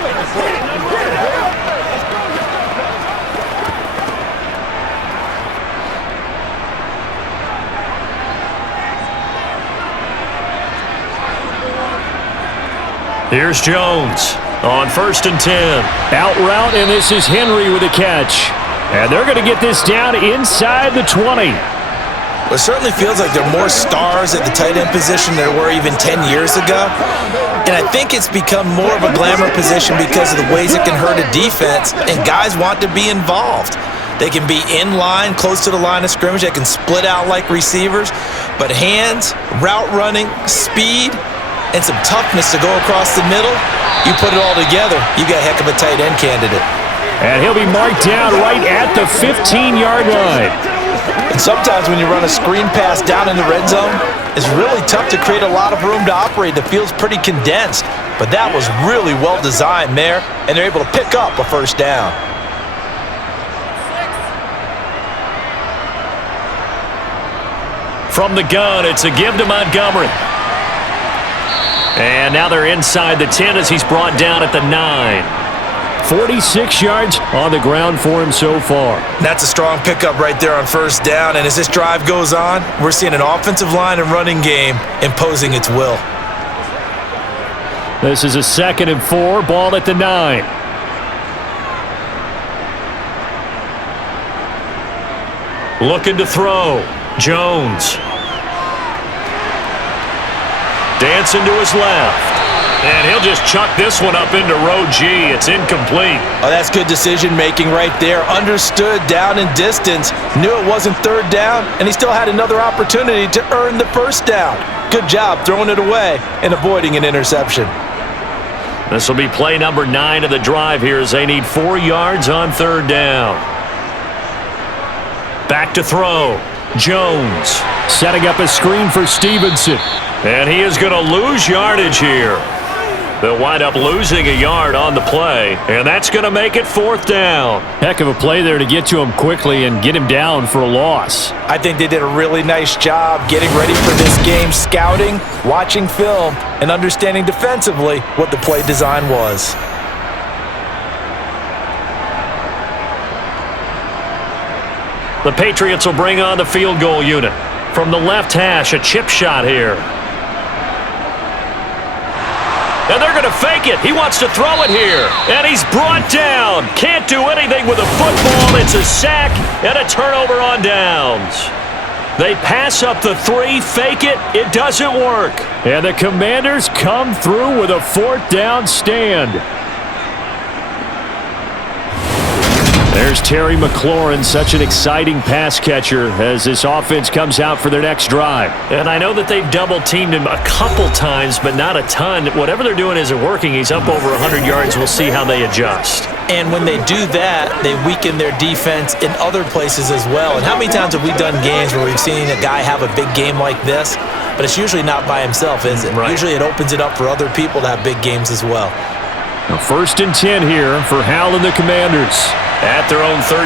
Here's Jones on 1st and 10. Out route, and this is Henry with a catch. And they're going to get this down inside the 20. Well, it certainly feels like there are more stars at the tight end position than there were even 10 years ago. And I think it's become more of a glamour position because of the ways it can hurt a defense, and guys want to be involved. They can be in line, close to the line of scrimmage. They can split out like receivers. But hands, route running, speed, and some toughness to go across the middle, you put it all together, you got a heck of a tight end candidate. And he'll be marked down right at the 15-yard line. And sometimes when you run a screen pass down in the red zone, it's really tough to create a lot of room to operate. The field's pretty condensed, but that was really well designed there, and they're able to pick up a first down. From the gun, it's a give to Montgomery. And now they're inside the 10 as he's brought down at the 9. 46 yards on the ground for him so far. That's a strong pickup right there on first down, and as this drive goes on, we're seeing an offensive line and running game imposing its will. This is a 2nd and 4, ball at the 9. Looking to throw. Jones. Dancing to his left. And he'll just chuck this one up into row G. It's incomplete. Oh, that's good decision-making right there. Understood down and distance. Knew it wasn't third down, and he still had another opportunity to earn the first down. Good job throwing it away and avoiding an interception. This will be play number 9 of the drive here as they need 4 yards on third down. Back to throw. Jones setting up a screen for Stevenson. And he is going to lose yardage here. They'll wind up losing a yard on the play, and that's going to make it 4th down. Heck of a play there to get to him quickly and get him down for a loss. I think they did a really nice job getting ready for this game, scouting, watching film, and understanding defensively what the play design was. The Patriots will bring on the field goal unit. From the left hash, a chip shot here. And they're going to fake it. He wants to throw it here. And he's brought down. Can't do anything with a football. It's a sack and a turnover on downs. They pass up the 3, fake it. It doesn't work. And the Commanders come through with a 4th down stand. There's Terry McLaurin, such an exciting pass catcher as this offense comes out for their next drive. And I know that they've double-teamed him a couple times, but not a ton. Whatever they're doing isn't working. He's up over 100 yards. We'll see how they adjust. And when they do that, they weaken their defense in other places as well. And how many times have we done games where we've seen a guy have a big game like this, but it's usually not by himself, is it? Right. Usually it opens it up for other people to have big games as well. Now 1st and 10 here for Howell and the Commanders. At their own 13.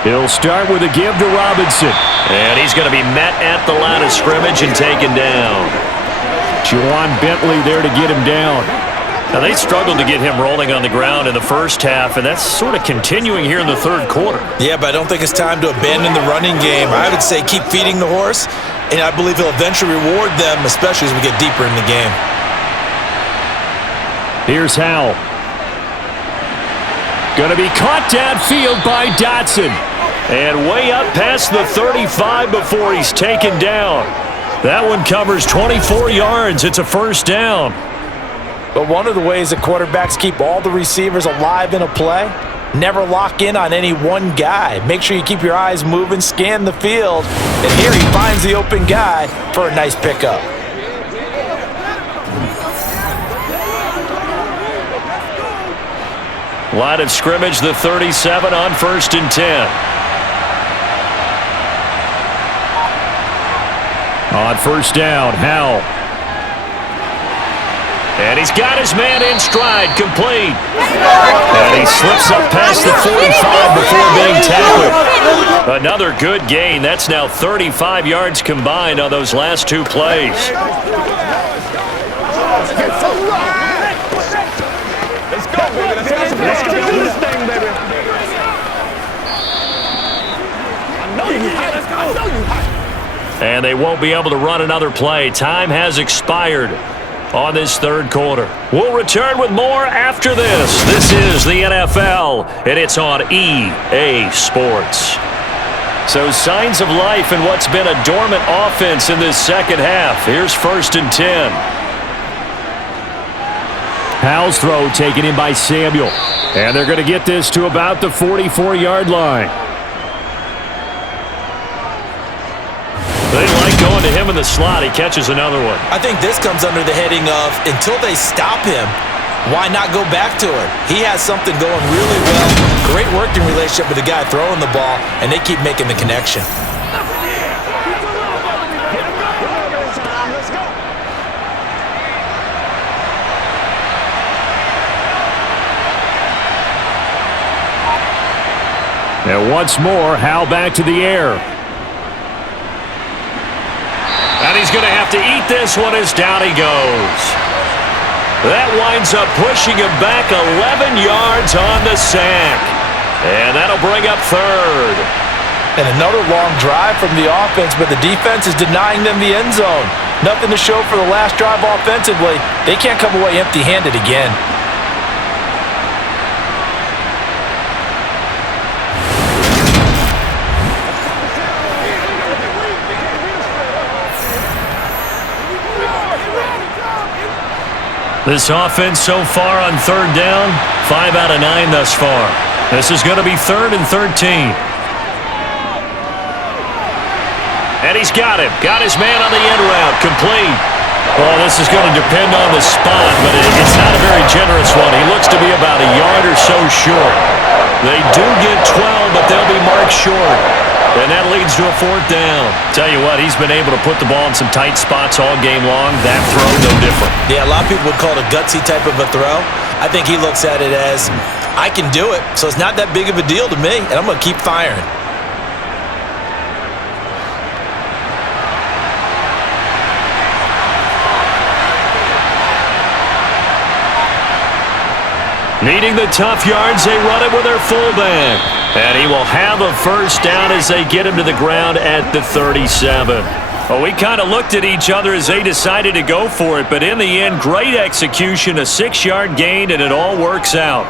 He'll start with a give to Robinson. And he's going to be met at the line of scrimmage and taken down. Juwan Bentley there to get him down. Now, they struggled to get him rolling on the ground in the first half, and that's sort of continuing here in the third quarter. Yeah, but I don't think it's time to abandon the running game. I would say keep feeding the horse, and I believe he'll eventually reward them, especially as we get deeper in the game. Here's Howell. Going to be caught downfield by Dotson. And way up past the 35 before he's taken down. That one covers 24 yards. It's a first down. But one of the ways that quarterbacks keep all the receivers alive in a play, never lock in on any one guy. Make sure you keep your eyes moving, scan the field. And here he finds the open guy for a nice pickup. Line of scrimmage, the 37 on 1st and 10. On 1st down, Howell. And he's got his man in stride, complete. And he slips up past the 45 before being tackled. Another good gain. That's now 35 yards combined on those last two plays. Let's go, baby. Let's go do this thing, baby. I know you hot. I know you hot. And they won't be able to run another play. Time has expired on this third quarter. We'll return with more after this. This is the NFL, and it's on EA Sports. So signs of life in what's been a dormant offense in this second half. Here's 1st and 10. Howell's throw taken in by Samuel. And they're going to get this to about the 44-yard line. They like going to him in the slot. He catches another one. I think this comes under the heading of until they stop him, why not go back to it? He has something going really well. Great working relationship with the guy throwing the ball, and they keep making the connection. And once more, Howell back to the air. And he's going to have to eat this one as down he goes. That winds up pushing him back 11 yards on the sack. And that'll bring up third. And another long drive from the offense, but the defense is denying them the end zone. Nothing to show for the last drive offensively. They can't come away empty-handed again. This offense so far on third down, 5 out of 9 thus far. This is going to be 3rd and 13. And he's got him. Got his man on the end route. Complete. Well, this is going to depend on the spot, but it's not a very generous one. He looks to be about a yard or so short. They do get 12, but they'll be marked short. And that leads to a 4th down. Tell you what, he's been able to put the ball in some tight spots all game long. That throw, no different. Yeah, a lot of people would call it a gutsy type of a throw. I think he looks at it as, I can do it, so it's not that big of a deal to me, and I'm going to keep firing. Needing the tough yards, they run it with their fullback. And he will have a 1st down as they get him to the ground at the 37. Well, we kind of looked at each other as they decided to go for it, but in the end, great execution, a 6-yard gain, and it all works out.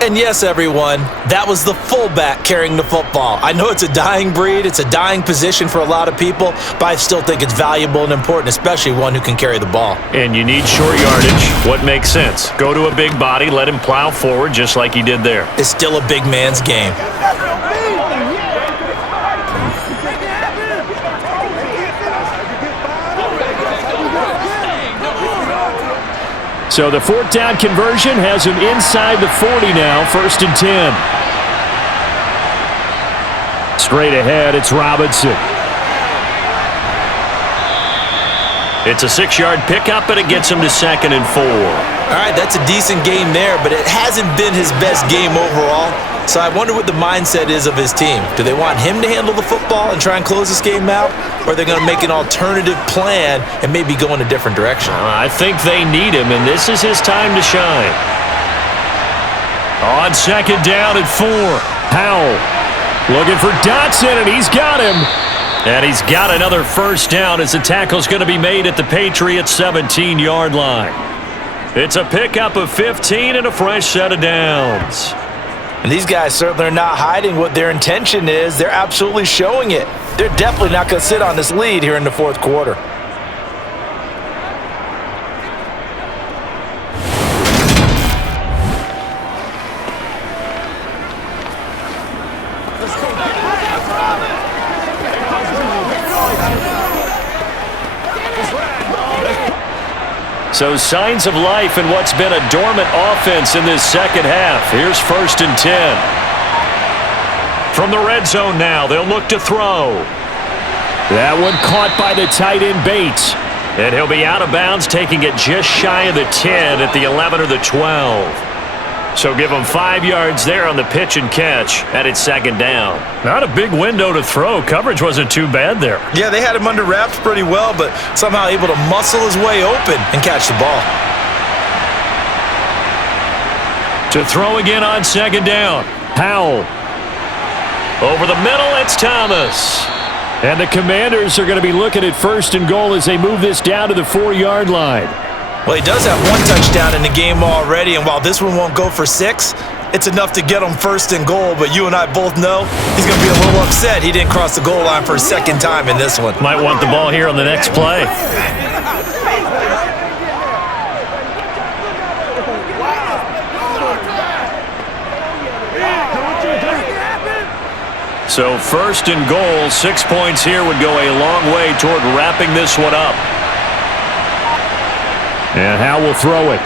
And yes, everyone, that was the fullback carrying the football. I know it's a dying breed, it's a dying position for a lot of people, but I still think it's valuable and important, especially one who can carry the ball. And you need short yardage. What makes sense? Go to a big body, let him plow forward just like he did there. It's still a big man's game. So the 4th down conversion has him inside the 40 now, 1st and 10. Straight ahead, it's Robinson. It's a 6-yard pickup, and it gets him to 2nd and 4. All right, that's a decent game there, but it hasn't been his best game overall. So I wonder what the mindset is of his team. Do they want him to handle the football and try and close this game out? Or are they going to make an alternative plan and maybe go in a different direction? I think they need him, and this is his time to shine. On 2nd down at 4, Howell looking for Dotson, and he's got him. And he's got another 1st down as the tackle's going to be made at the Patriots' 17-yard line. It's a pickup of 15 and a fresh set of downs. And these guys certainly are not hiding what their intention is. They're absolutely showing it. They're definitely not going to sit on this lead here in the 4th quarter. So signs of life in what's been a dormant offense in this second half. Here's 1st and 10. From the red zone now, they'll look to throw. That one caught by the tight end Bates. And he'll be out of bounds, taking it just shy of the 10 at the 11 or the 12. So give him 5 yards there on the pitch and catch, and it's second down. Not a big window to throw. Coverage wasn't too bad there. Yeah, they had him under wraps pretty well, but somehow able to muscle his way open and catch the ball. To throw again on second down. Powell. Over the middle, it's Thomas. And the Commanders are going to be looking at first and goal as they move this down to the 4-yard line. Well, he does have 1 touchdown in the game already, and while this one won't go for 6, it's enough to get him first and goal. But you and I both know he's going to be a little upset he didn't cross the goal line for a second time in this one. Might want the ball here on the next play. So first and goal, 6 points here would go a long way toward wrapping this one up. And Howe will throw it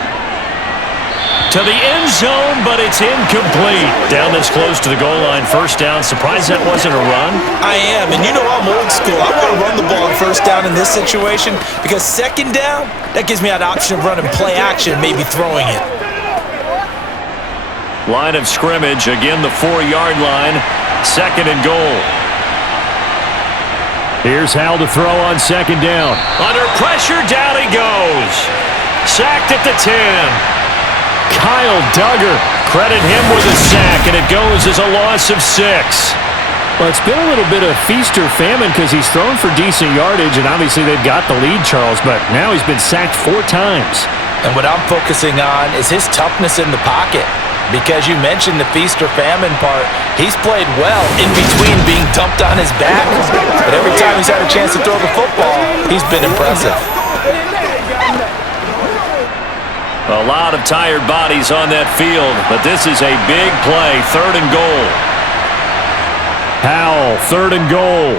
to the end zone, but it's incomplete. Down this close to the goal line, first down. Surprised that wasn't a run? I am, and you know I'm old school. I want to run the ball on first down in this situation because second down, that gives me an option of running play action, maybe throwing it. Line of scrimmage, again the 4-yard line, second and goal. Here's Howell to throw on second down. Under pressure, down he goes. Sacked at the 10. Kyle Duggar, credit him with a sack, and it goes as a loss of 6. Well, it's been a little bit of feast or famine because he's thrown for decent yardage, and obviously they've got the lead, Charles, but now he's been sacked 4 times. And what I'm focusing on is his toughness in the pocket. Because you mentioned the feast or famine part, he's played well in between being dumped on his back. But every time he's had a chance to throw the football, he's been impressive. A lot of tired bodies on that field, but this is a big play, third and goal. Howell, third and goal.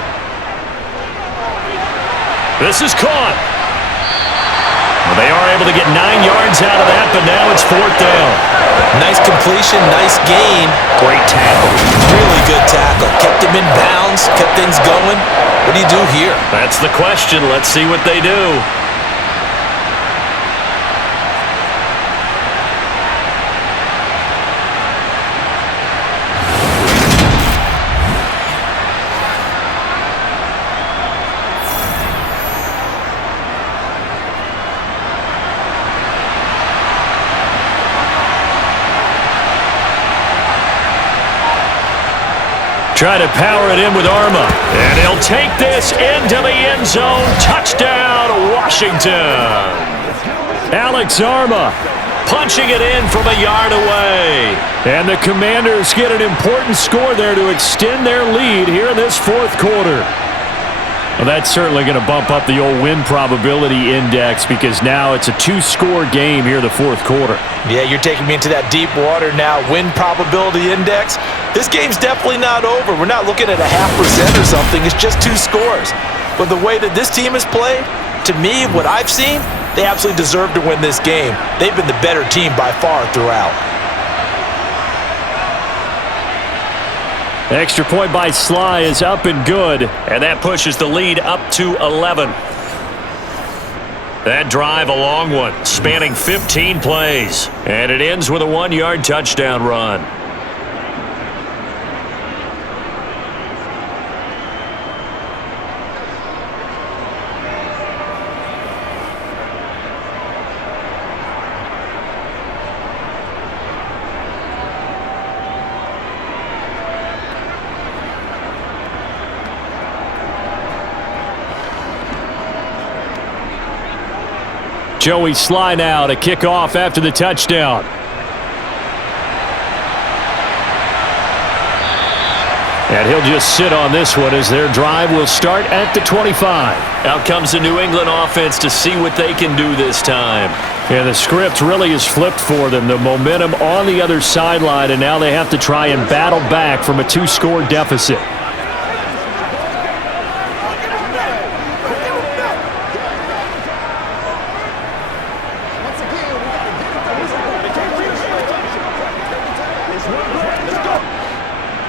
This is caught. Well, they are able to get 9 yards out of that, but now it's fourth down. Nice completion, nice gain. Great tackle. Really good tackle. Kept him in bounds, kept things going. What do you do here? That's the question. Let's see what they do. Try to power it in with Arma. And he'll take this into the end zone. Touchdown, Washington. Alex Arma punching it in from a yard away. And the Commanders get an important score there to extend their lead here in this fourth quarter. Well, that's certainly going to bump up the old win probability index because now it's a 2-score game here in the fourth quarter. Yeah, you're taking me into that deep water now. Win probability index. This game's definitely not over. We're not looking at a 0.5% or something. It's just 2 scores. But the way that this team has played, to me, what I've seen, they absolutely deserve to win this game. They've been the better team by far throughout. Extra point by Sly is up and good, and that pushes the lead up to 11. That drive, a long one, spanning 15 plays, and it ends with a 1-yard touchdown run. Joey Sly now to kick off after the touchdown. And he'll just sit on this one as their drive will start at the 25. Out comes the New England offense to see what they can do this time. And the script really is flipped for them. The momentum on the other sideline, and now they have to try and battle back from a 2-score deficit.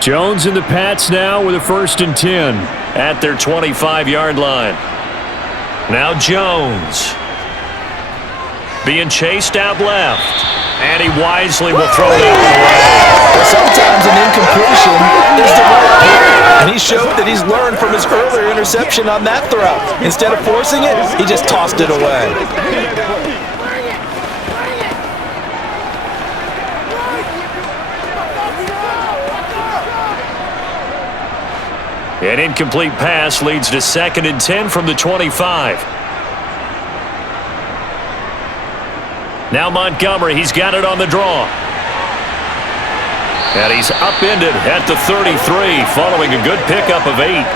Jones and the Pats now with a 1st and 10 at their 25-yard line. Now Jones. Being chased out left. And he wisely will throw that one away. Sometimes an incompletion is the right play. And he showed that he's learned from his earlier interception on that throw. Instead of forcing it, he just tossed it away. An incomplete pass leads to 2nd and 10 from the 25. Now Montgomery, he's got it on the draw. And he's upended at the 33 following a good pickup of 8.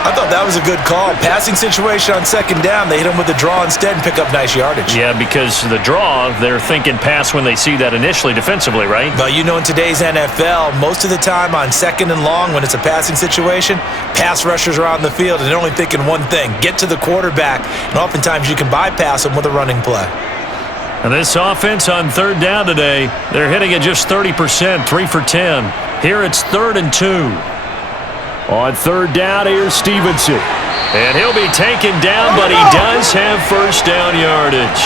I thought that was a good call. Passing situation on 2nd down. They hit him with the draw instead and pick up nice yardage. Yeah, because the draw, they're thinking pass when they see that initially defensively, right? But you know, in today's NFL, most of the time on 2nd and long when it's a passing situation, pass rushers are on the field and they're only thinking one thing, get to the quarterback. And oftentimes you can bypass them with a running play. And this offense on 3rd down today, they're hitting at just 30%, 3 for 10. Here it's 3rd and 2. On 3rd down, here's Stevenson. And he'll be taken down, but he does have 1st down yardage.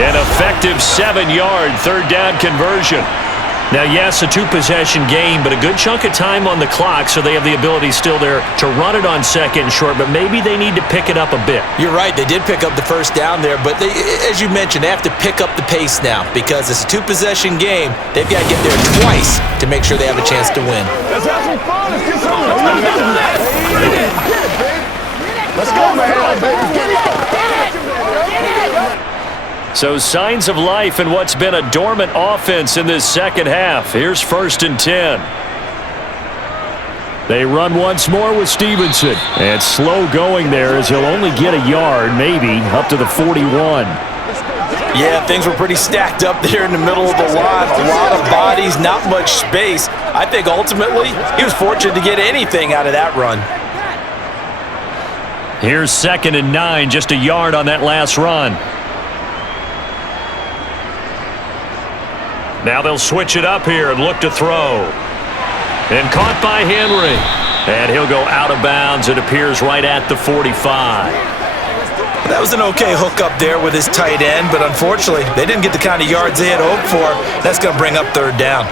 An effective 7-yard 3rd down conversion. Now, yes, a 2-possession game, but a good chunk of time on the clock, so they have the ability still there to run it on 2nd and short, but maybe they need to pick it up a bit. You're right. They did pick up the 1st down there, but they, as you mentioned, they have to pick up the pace now because it's a 2-possession game. They've got to get there twice to make sure they have a chance to win. Let's have some fun. Let's get some. Let's go, man. Get it. So signs of life in what's been a dormant offense in this 2nd half. Here's 1st and 10. They run once more with Stevenson. And slow going there as he'll only get a yard, maybe, up to the 41. Yeah, things were pretty stacked up there in the middle of the line. A lot of bodies, not much space. I think ultimately he was fortunate to get anything out of that run. Here's 2nd and 9, just a yard on that last run. Now they'll switch it up here and look to throw. And caught by Henry. And he'll go out of bounds. It appears right at the 45. That was an okay hook up there with his tight end, but unfortunately, they didn't get the kind of yards they had hoped for. That's going to bring up 3rd down.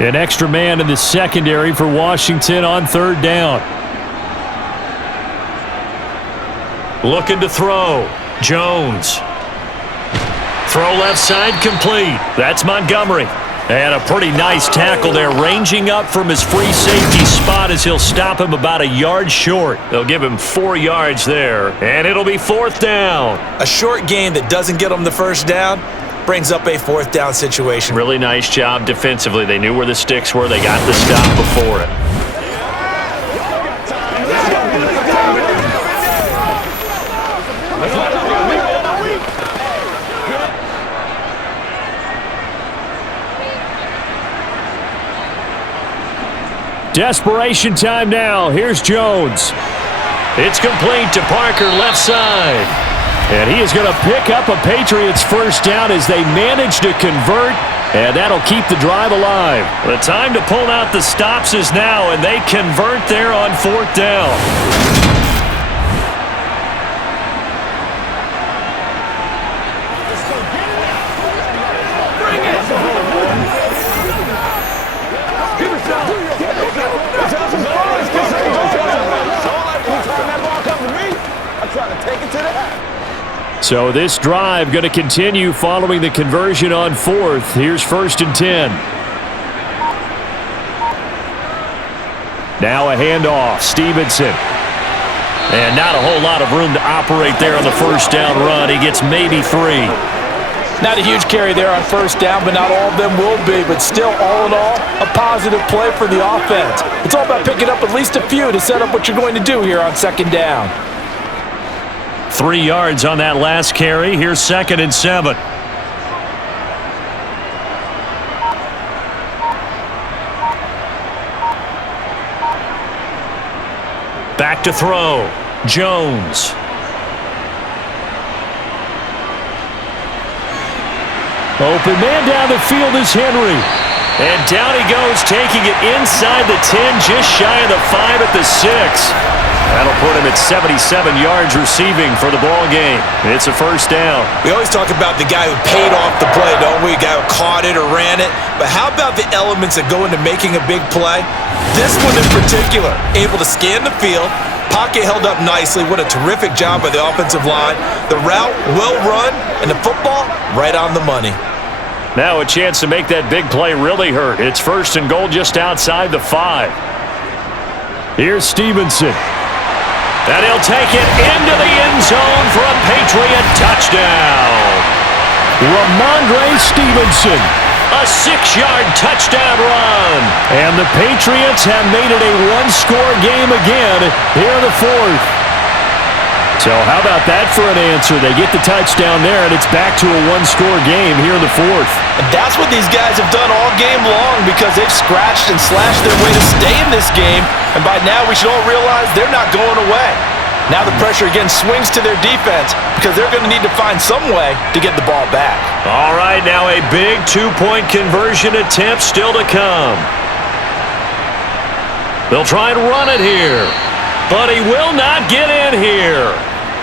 An extra man in the secondary for Washington on 3rd down. Looking to throw. Jones. Throw left side complete. That's Montgomery. And a pretty nice tackle there, ranging up from his free safety spot as he'll stop him about a yard short. They'll give him 4 yards there, and it'll be 4th down. A short gain that doesn't get them the 1st down brings up a 4th down situation. Really nice job defensively. They knew where the sticks were. They got the stop before it. Desperation time now. Here's Jones. It's complete to Parker, left side. And he is going to pick up a Patriots 1st down as they manage to convert, and that'll keep the drive alive. The time to pull out the stops is now, and they convert there on 4th down. So this drive going to continue following the conversion on 4th. Here's 1st and 10. Now a handoff. Stevenson. And not a whole lot of room to operate there on the 1st down run. He gets maybe 3. Not a huge carry there on 1st down, but not all of them will be. But still, all in all, a positive play for the offense. It's all about picking up at least a few to set up what you're going to do here on 2nd down. 3 yards on that last carry. Here's 2nd and 7. Back to throw. Jones. Open man down the field is Henry. And down he goes, taking it inside the 10, just shy of the 5 at the 6. That'll put him at 77 yards receiving for the ball game. It's a first down. We always talk about the guy who paid off the play, don't we? The guy who caught it or ran it. But how about the elements that go into making a big play? This one in particular, able to scan the field, pocket held up nicely. What a terrific job by the offensive line. The route, well run, and the football, right on the money. Now a chance to make that big play really hurt. It's first and goal just outside the 5. Here's Stevenson. And he'll take it into the end zone for a Patriot touchdown. Ramondre Stevenson, a 6-yard touchdown run. And the Patriots have made it a one-score game again here in the 4th. So how about that for an answer? They get the touchdown there, and it's back to a one-score game here in the 4th. And that's what these guys have done all game long because they've scratched and slashed their way to stay in this game. And by now, we should all realize they're not going away. Now the pressure again swings to their defense because they're going to need to find some way to get the ball back. All right, now a big two-point conversion attempt still to come. They'll try and run it here, but he will not get in here.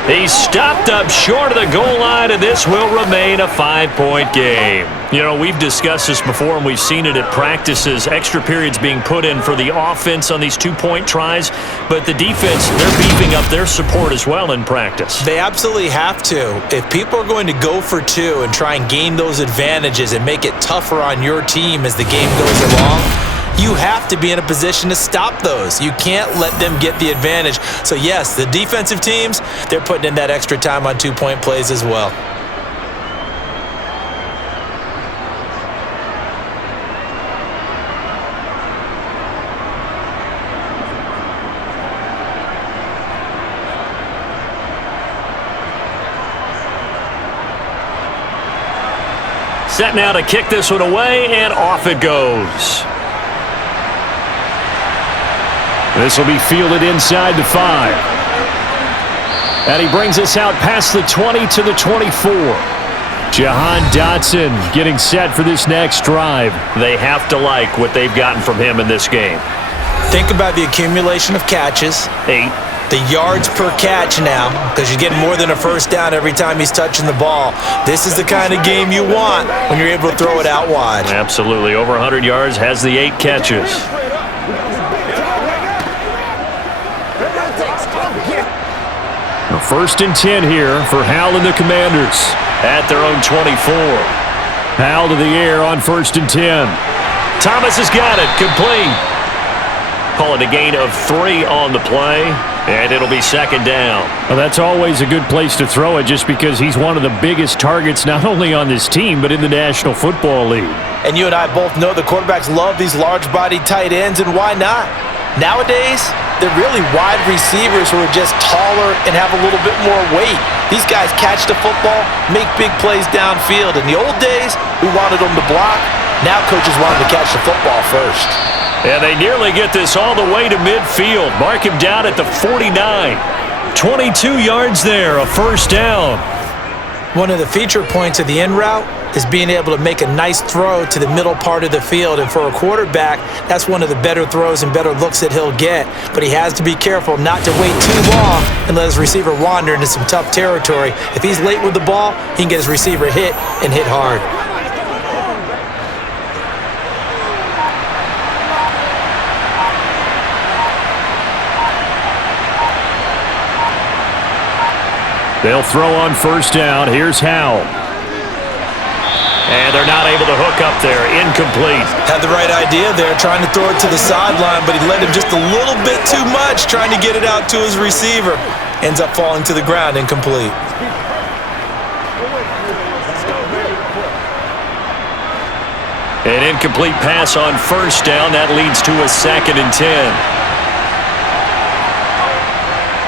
He's stopped up short of the goal line, and this will remain a 5-point game. You know, we've discussed this before, and we've seen it at practices. Extra periods being put in for the offense on these two-point tries, but the defense, they're beefing up their support as well in practice. They absolutely have to. If people are going to go for 2 and try and gain those advantages and make it tougher on your team as the game goes along, you have to be in a position to stop those. You can't let them get the advantage. So, yes, the defensive teams, they're putting in that extra time on two-point plays as well. Set now to kick this one away, and off it goes. This will be fielded inside the 5. And he brings us out past the 20 to the 24. Jahan Dotson getting set for this next drive. They have to like what they've gotten from him in this game. Think about the accumulation of catches. 8. The yards per catch now, because you're getting more than a first down every time he's touching the ball. This is the kind of game you want when you're able to throw it out wide. Absolutely. Over 100 yards, has the 8 catches. First and 10 here for Howell and the Commanders at their own 24. Howell to the air on first and 10. Thomas has got it, complete. Call it a gain of 3 on the play, and it'll be second down. Well, that's always a good place to throw it just because he's one of the biggest targets not only on this team but in the National Football League. And you and I both know the quarterbacks love these large-bodied tight ends, and why not? Nowadays, they're really wide receivers who are just taller and have a little bit more weight. These guys catch the football, make big plays downfield. In the old days, we wanted them to block. Now coaches want them to catch the football first. And they nearly get this all the way to midfield. Mark him down at the 49. 22 yards there, a first down. One of the feature points of the in route is being able to make a nice throw to the middle part of the field. And for a quarterback, that's one of the better throws and better looks that he'll get. But he has to be careful not to wait too long and let his receiver wander into some tough territory. If he's late with the ball, he can get his receiver hit and hit hard. They'll throw on first down. Here's Howell. And they're not able to hook up there. Incomplete. Had the right idea there, trying to throw it to the sideline, but he led him just a little bit too much, trying to get it out to his receiver. Ends up falling to the ground, incomplete. An incomplete pass on first down. That leads to a second and 10.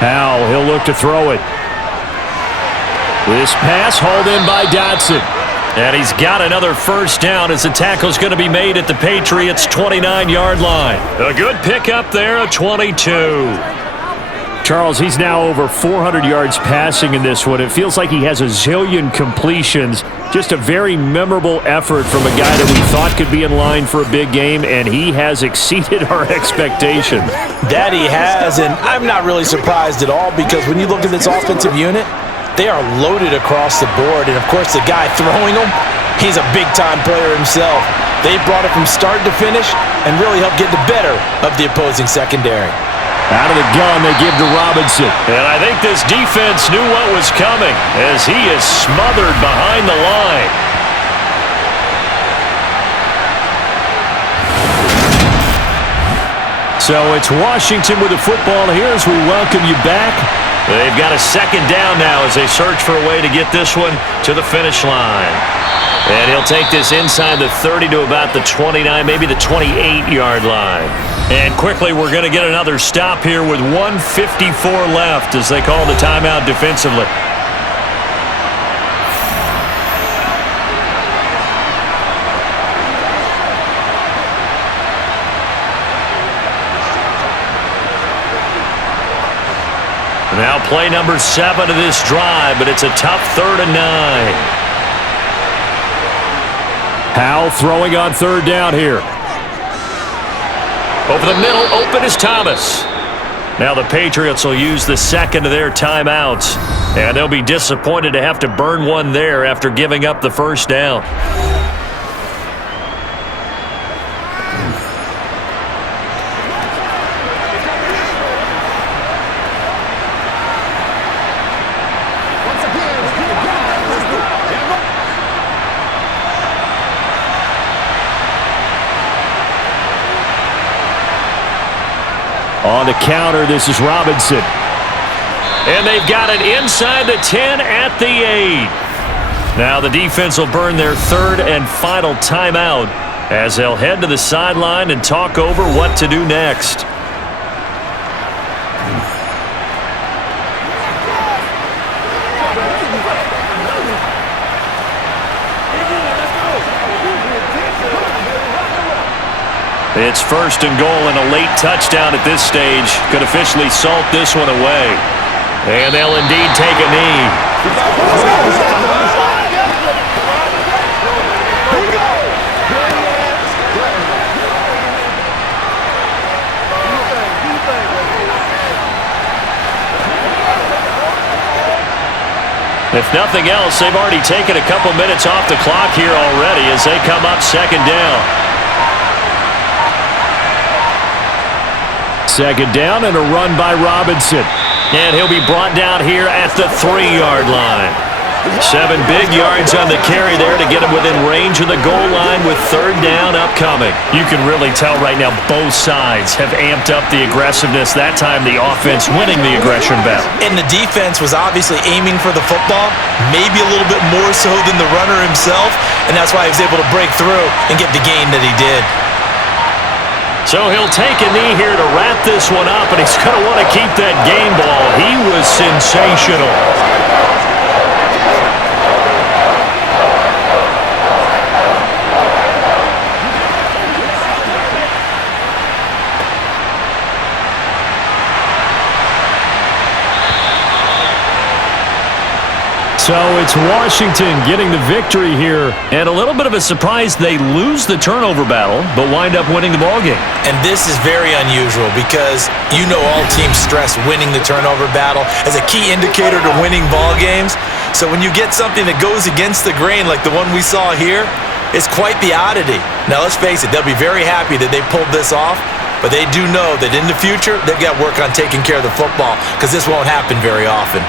Howell, he'll look to throw it. This pass hauled in by Dotson. And he's got another first down as the tackle's going to be made at the Patriots' 29-yard line. A good pickup there, a 22. Trying Charles, he's now over 400 yards passing in this one. It feels like he has a zillion completions. Just a very memorable effort from a guy that we thought could be in line for a big game, and he has exceeded our expectations. That he has, and I'm not really surprised at all because when you look at this offensive unit, they are loaded across the board. And, of course, the guy throwing them, he's a big-time player himself. They brought it from start to finish and really helped get the better of the opposing secondary. Out of the gun, they give to Robinson. And I think this defense knew what was coming as he is smothered behind the line. So it's Washington with the football here as we welcome you back. They've got a second down now as they search for a way to get this one to the finish line. And he'll take this inside the 30 to about the 29, maybe the 28-yard line. And quickly, we're going to get another stop here with 1:54 left as they call the timeout defensively. Now play number 7 of this drive, but it's a tough 3rd and 9. Powell throwing on 3rd down here. Over the middle, open is Thomas. Now the Patriots will use the second of their timeouts, and they'll be disappointed to have to burn one there after giving up the first down. On the counter, this is Robinson. And they've got it inside the 10 at the 8. Now the defense will burn their 3rd and final timeout as they'll head to the sideline and talk over what to do next. It's 1st and goal, and a late touchdown at this stage could officially salt this one away. And they'll indeed take a knee. If nothing else, they've already taken a couple minutes off the clock here already as they come up 2nd down. 2nd down and a run by Robinson. And he'll be brought down here at the 3-yard line. 7 big yards on the carry there to get him within range of the goal line with 3rd down upcoming. You can really tell right now both sides have amped up the aggressiveness. That time the offense winning the aggression battle. And the defense was obviously aiming for the football, maybe a little bit more so than the runner himself, and that's why he was able to break through and get the gain that he did. So he'll take a knee here to wrap this one up, and he's going to want to keep that game ball. He was sensational. So it's Washington getting the victory here. And a little bit of a surprise, they lose the turnover battle, but wind up winning the ballgame. And this is very unusual because you know all teams stress winning the turnover battle as a key indicator to winning ball games. So when you get something that goes against the grain like the one we saw here, it's quite the oddity. Now let's face it, they'll be very happy that they pulled this off, but they do know that in the future they've got work on taking care of the football because this won't happen very often.